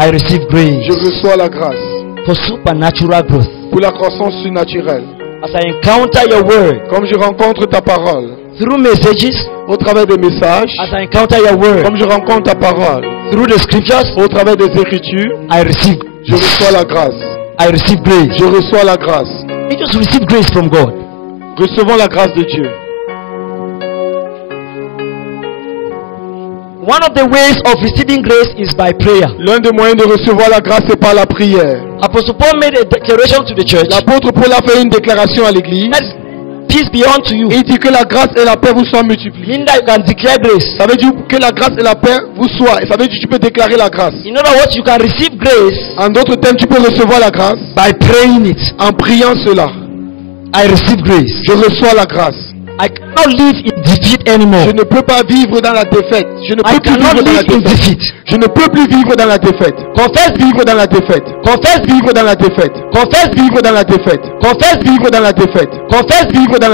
I receive grace Je reçois la grâce for supernatural growth. pour la croissance surnaturelle. As I encounter your word Comme je rencontre ta parole, through messages, au travers des messages, as I encounter your word comme je rencontre ta parole, through the scriptures, au travers des Écritures, I receive. je reçois la grâce. I receive grace. Je reçois la grâce. You just receive grace from God. Recevons la grâce de Dieu. One of the ways of receiving grace is by prayer. L'un des moyens de recevoir la grâce, c'est par la prière. Apostle Paul made a declaration to the church. L'apôtre Paul a fait une déclaration à l'église. Let peace be unto you. Il dit que la grâce et la paix vous soient multipliées. Meaning that you can declare grace. Ça veut dire que la grâce et la paix vous soient. Et ça veut dire que tu peux déclarer la grâce. In other words, you can receive grace En d'autres termes, tu peux recevoir la grâce by praying it. en priant cela. I receive grace. Je reçois la grâce. I cannot live in defeat anymore. Je ne peux pas vivre dans la défaite. Je ne I peux plus cannot vivre dans la live in défaite. defeat. Je ne peux plus vivre dans la défaite. Confess, Vivre dans la défaite. confess, Vivre dans la défaite. confess, Vivre dans la défaite. confess, Vivre dans la défaite. confess, Vivre dans la